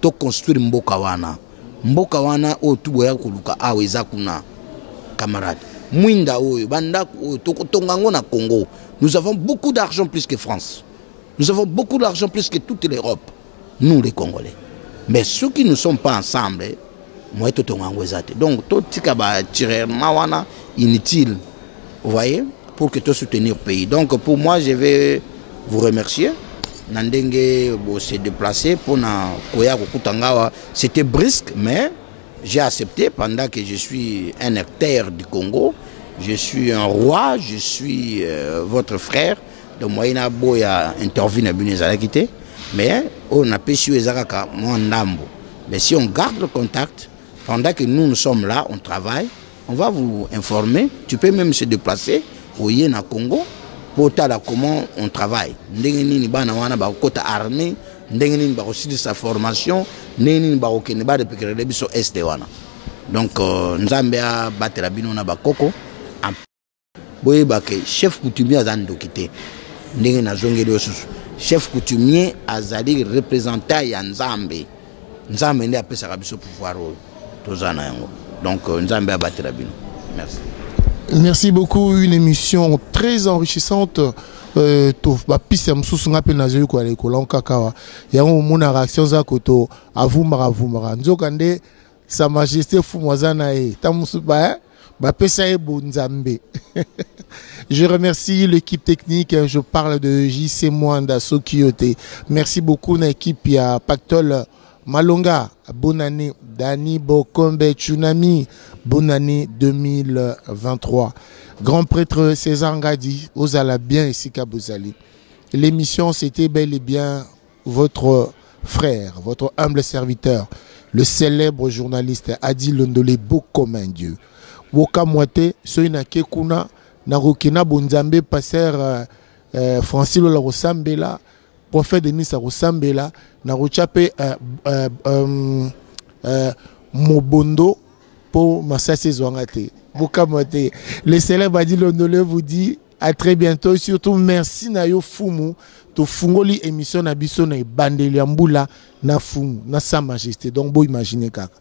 to construire mboka wana. Mboka wana o tuboya ko luka awe zakuna camarade. Mwinda oyo bandako tokongango na Congo. Nous avons beaucoup d'argent plus que France. Nous avons beaucoup d'argent plus que toute l'Europe. Nous les Congolais. Mais ceux qui ne sont pas ensemble, moi to tongango ezate. Donc tout tika ba tirer mawana inutile. Vous voyez, pour que tu soutenir le pays. Donc pour moi je vais vous remercier. Nandenge s'est déplacé pour na koya kokutangawa. C'était brusque mais j'ai accepté pendant que je suis un acteur du Congo, je suis un roi, je suis votre frère. Donc moi, il y a beau intervenir mais on a péché les Araka, mais si on garde le contact, pendant que nous sommes là, on travaille, on va vous informer. Tu peux même se déplacer au Yéna Congo pour voir comment on travaille. Ndengeni bana wana ba kota armée. Ndengeni ba aussi de sa formation ndengeni ba okene ba depuis que biso est wana donc nzambe a batela bino na bakoko boye ba ke chef coutumier azando kité ndenge na zongeli osusu chef coutumier azali représentant ya nzambe nzambe ndi apesa biso pouvoir tozana yango donc nzambe a batela bino. Merci. Merci beaucoup, une émission très enrichissante. Ba piste msusu ngape nazo ko ale ko lankakawa ya mona réaction za koto avumara nzokande sa majesté fumwazana e tamusu ba pesa e bonzambe. Je remercie l'équipe technique, je parle de JC Mwanda Sokiote. Merci beaucoup na équipe ya Pactol Malonga, bonne année Dani Bokombe Tsunami, bonne année 2023. Grand prêtre César Ngadi, Ozala bien ici Kabozali. L'émission, c'était bel et bien votre frère, votre humble serviteur, le célèbre journaliste Adi Londolé, beau comme un dieu. Woka Mwate, Soina Kekuna, Narokina Bonzambe, pasteur Francis Lola Rosambela, prophète Denis Rosambela, Narochape Mobondo, pour Massasé Zouangate. Le célèbre Adi Londolé vous dit à très bientôt. Surtout merci Nayo Fumu. To fungoli émission na biso na bandeli ambula na Fumu na Sa Majesté. Donc bon imaginez kaka.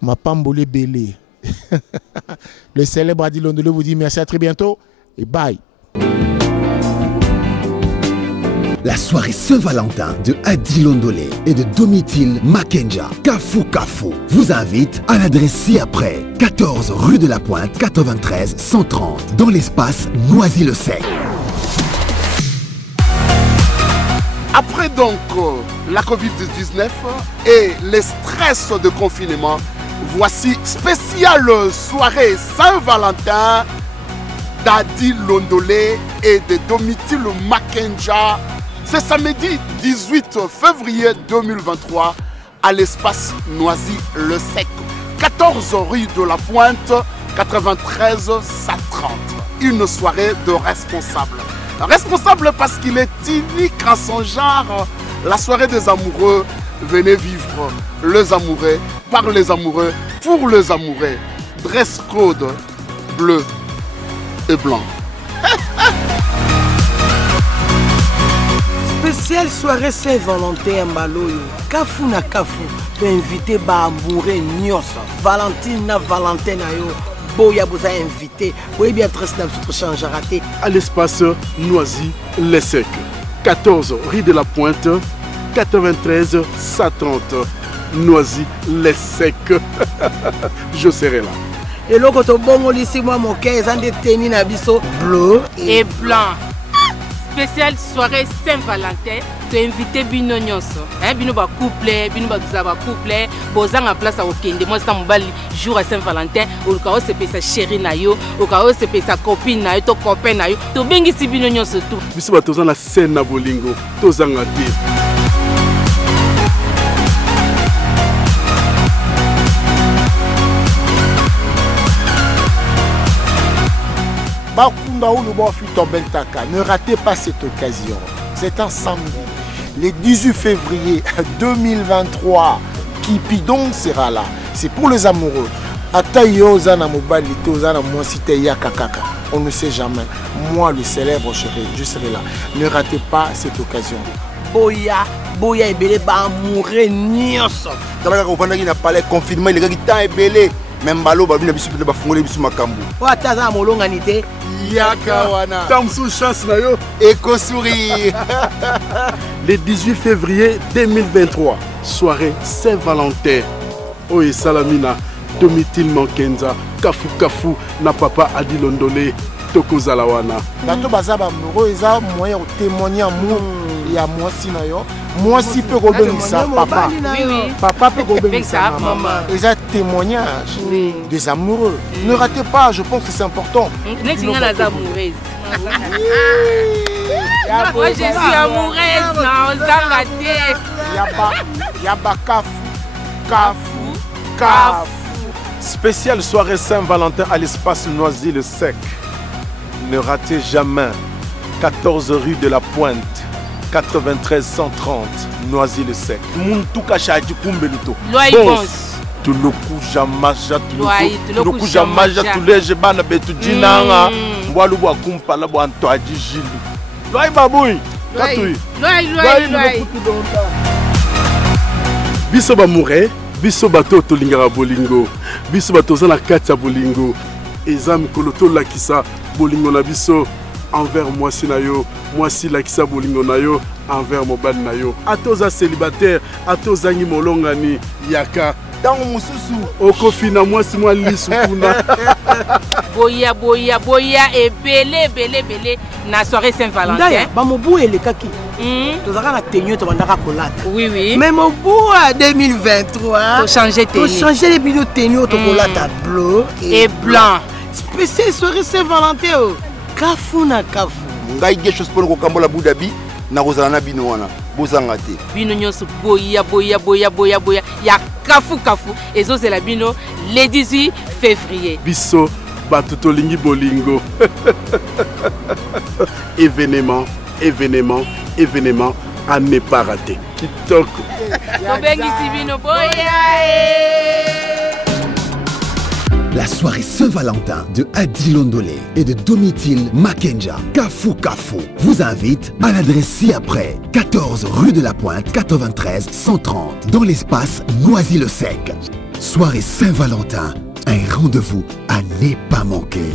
Ma pambole belé. Le célèbre Adi Londolé vous dit merci à très bientôt et bye. La soirée Saint-Valentin de Adi Londolé et de Domitil Makenja, Kafu vous invite à l'adresse ci-après, 14 rue de la Pointe, 93 130, dans l'espace Noisy-le-Sec. Après donc la Covid-19 et les stress de confinement, voici spéciale soirée Saint-Valentin d'Adi Londolé et de Domitil Makenja. C'est samedi 18 février 2023 à l'espace Noisy-le-Sec, 14 rue de la Pointe, 93 130. Une soirée de responsable. Responsable parce qu'il est unique en son genre. La soirée des amoureux, venez vivre les amoureux, par les amoureux, pour les amoureux. Dress code bleu et blanc. Spéciale soirée Saint-Valentin Mbaloyo. Kafu na Kafu. Tu invité ba amoureux nyos. Valentine na Valentin na yo. boya vous a invité. Oui, bien très simple, tout change raté. À l'espace Noisy-le-Sec. 14 rue de la Pointe, 93 130. Noisy-le-Sec. Je serai là. Et là, quand on bon ici, moi, mon cœur, ils ont des tenues nabiso bleu et blanc. Spéciale soirée Saint-Valentin. Tu as invité Bino Nyonso. Bino ba couple, Bino ba couple. Bozang en place à Okende. Moi, c'est mon bal jour à Saint-Valentin. Ou quand c'est pour sa chérie nayo, ou quand c'est pour sa copine nayo, ton copain nayo. Tu bengi si Bino Nyonso tout. Biso ba tozana la scène na bolingo. Tozanga te. Ne ratez pas cette occasion. C'est un samedi, le 18 février 2023. Kipidon sera là. C'est pour les amoureux. On ne sait jamais. Moi, le célèbre chéri, je serai là. Ne ratez pas cette occasion. Boya, boya et belé, ba amoureux nyonso. Dans la compagnie qui n'a pas les confinements, les gars qui t'ont belé. Même balo, ba bina bisu ba fungole bisu makambu. Wa taza molonga nité. Yakawana. Tamsou chance na yo. Éco sourire. Le 18 février 2023, soirée Saint-Valentin. Oye Salamina, Domitil Mankenza, Kafu Kafu, na papa Adi Londolé, Toko Zalawana. Bato bazaba amoureux, ils ont moyen de témoigner amour. Il y a moi si na yo. Moi si peut gober ça papa. Oui. Papa peut gober ça maman. Ils ont témoignage des amoureux. Ne ratez pas, je pense que c'est important. Next thing la amoureuse. Moi je suis amoureuse, non, ça raté. Yaba kafu. Spéciale soirée Saint-Valentin à l'espace Noisy-le-Sec. Ne ratez jamais. 14 rue de la Pointe, 93 130, Noisy-le-Sec. Muntuka Shadi Kumbeluto. Loïbons. Tuloku Jamaja, Tuloku Jamaja, Tuleje Bana Betu Jinanga, Waluwa Kumpala, Antoadi Jilu. Loï Baboui. Loï. Biso Bamouré, Biso Bato Tolingara Bolingo, Biso Bato Zana Katia Bolingo, Ezam Koloto Lakisa Bolingo na Biso. Envers moi si nayo, moi si lakisa bolingo nayo, envers mobile nayo. Atoza célibataire, atoza ngi molongani yaka. Dans mususu. Okofina moi si moi lisukuna. Boya et belé na soirée Saint-Valentin. Ba mobu ele kaki. Tozaka na tenue to bandaka kolata. Oui. Mais mobu à 2023. Faut changer tenue. Faut changer les bidons tenue to kolata bleu et blanc. Spécial soirée Saint-Valentin. Kafu na kafu. Ngai gesho sport ko kambola budabi na kozala na bino wana. Bozanga te. Bino nyonso boya. Ya kafu. Ezo c'est la bino le 18 février. Biso batuto lingi bolingo. Événement à ne pas rater. Kitoko. Tobengi sibino boya. La soirée Saint-Valentin de Adi Londolé et de Domitil Makenja, Kafu vous invite à l'adresse ci-après, 14 rue de la Pointe, 93 130, dans l'espace Noisy-le-Sec. Soirée Saint-Valentin, un rendez-vous à ne pas manquer.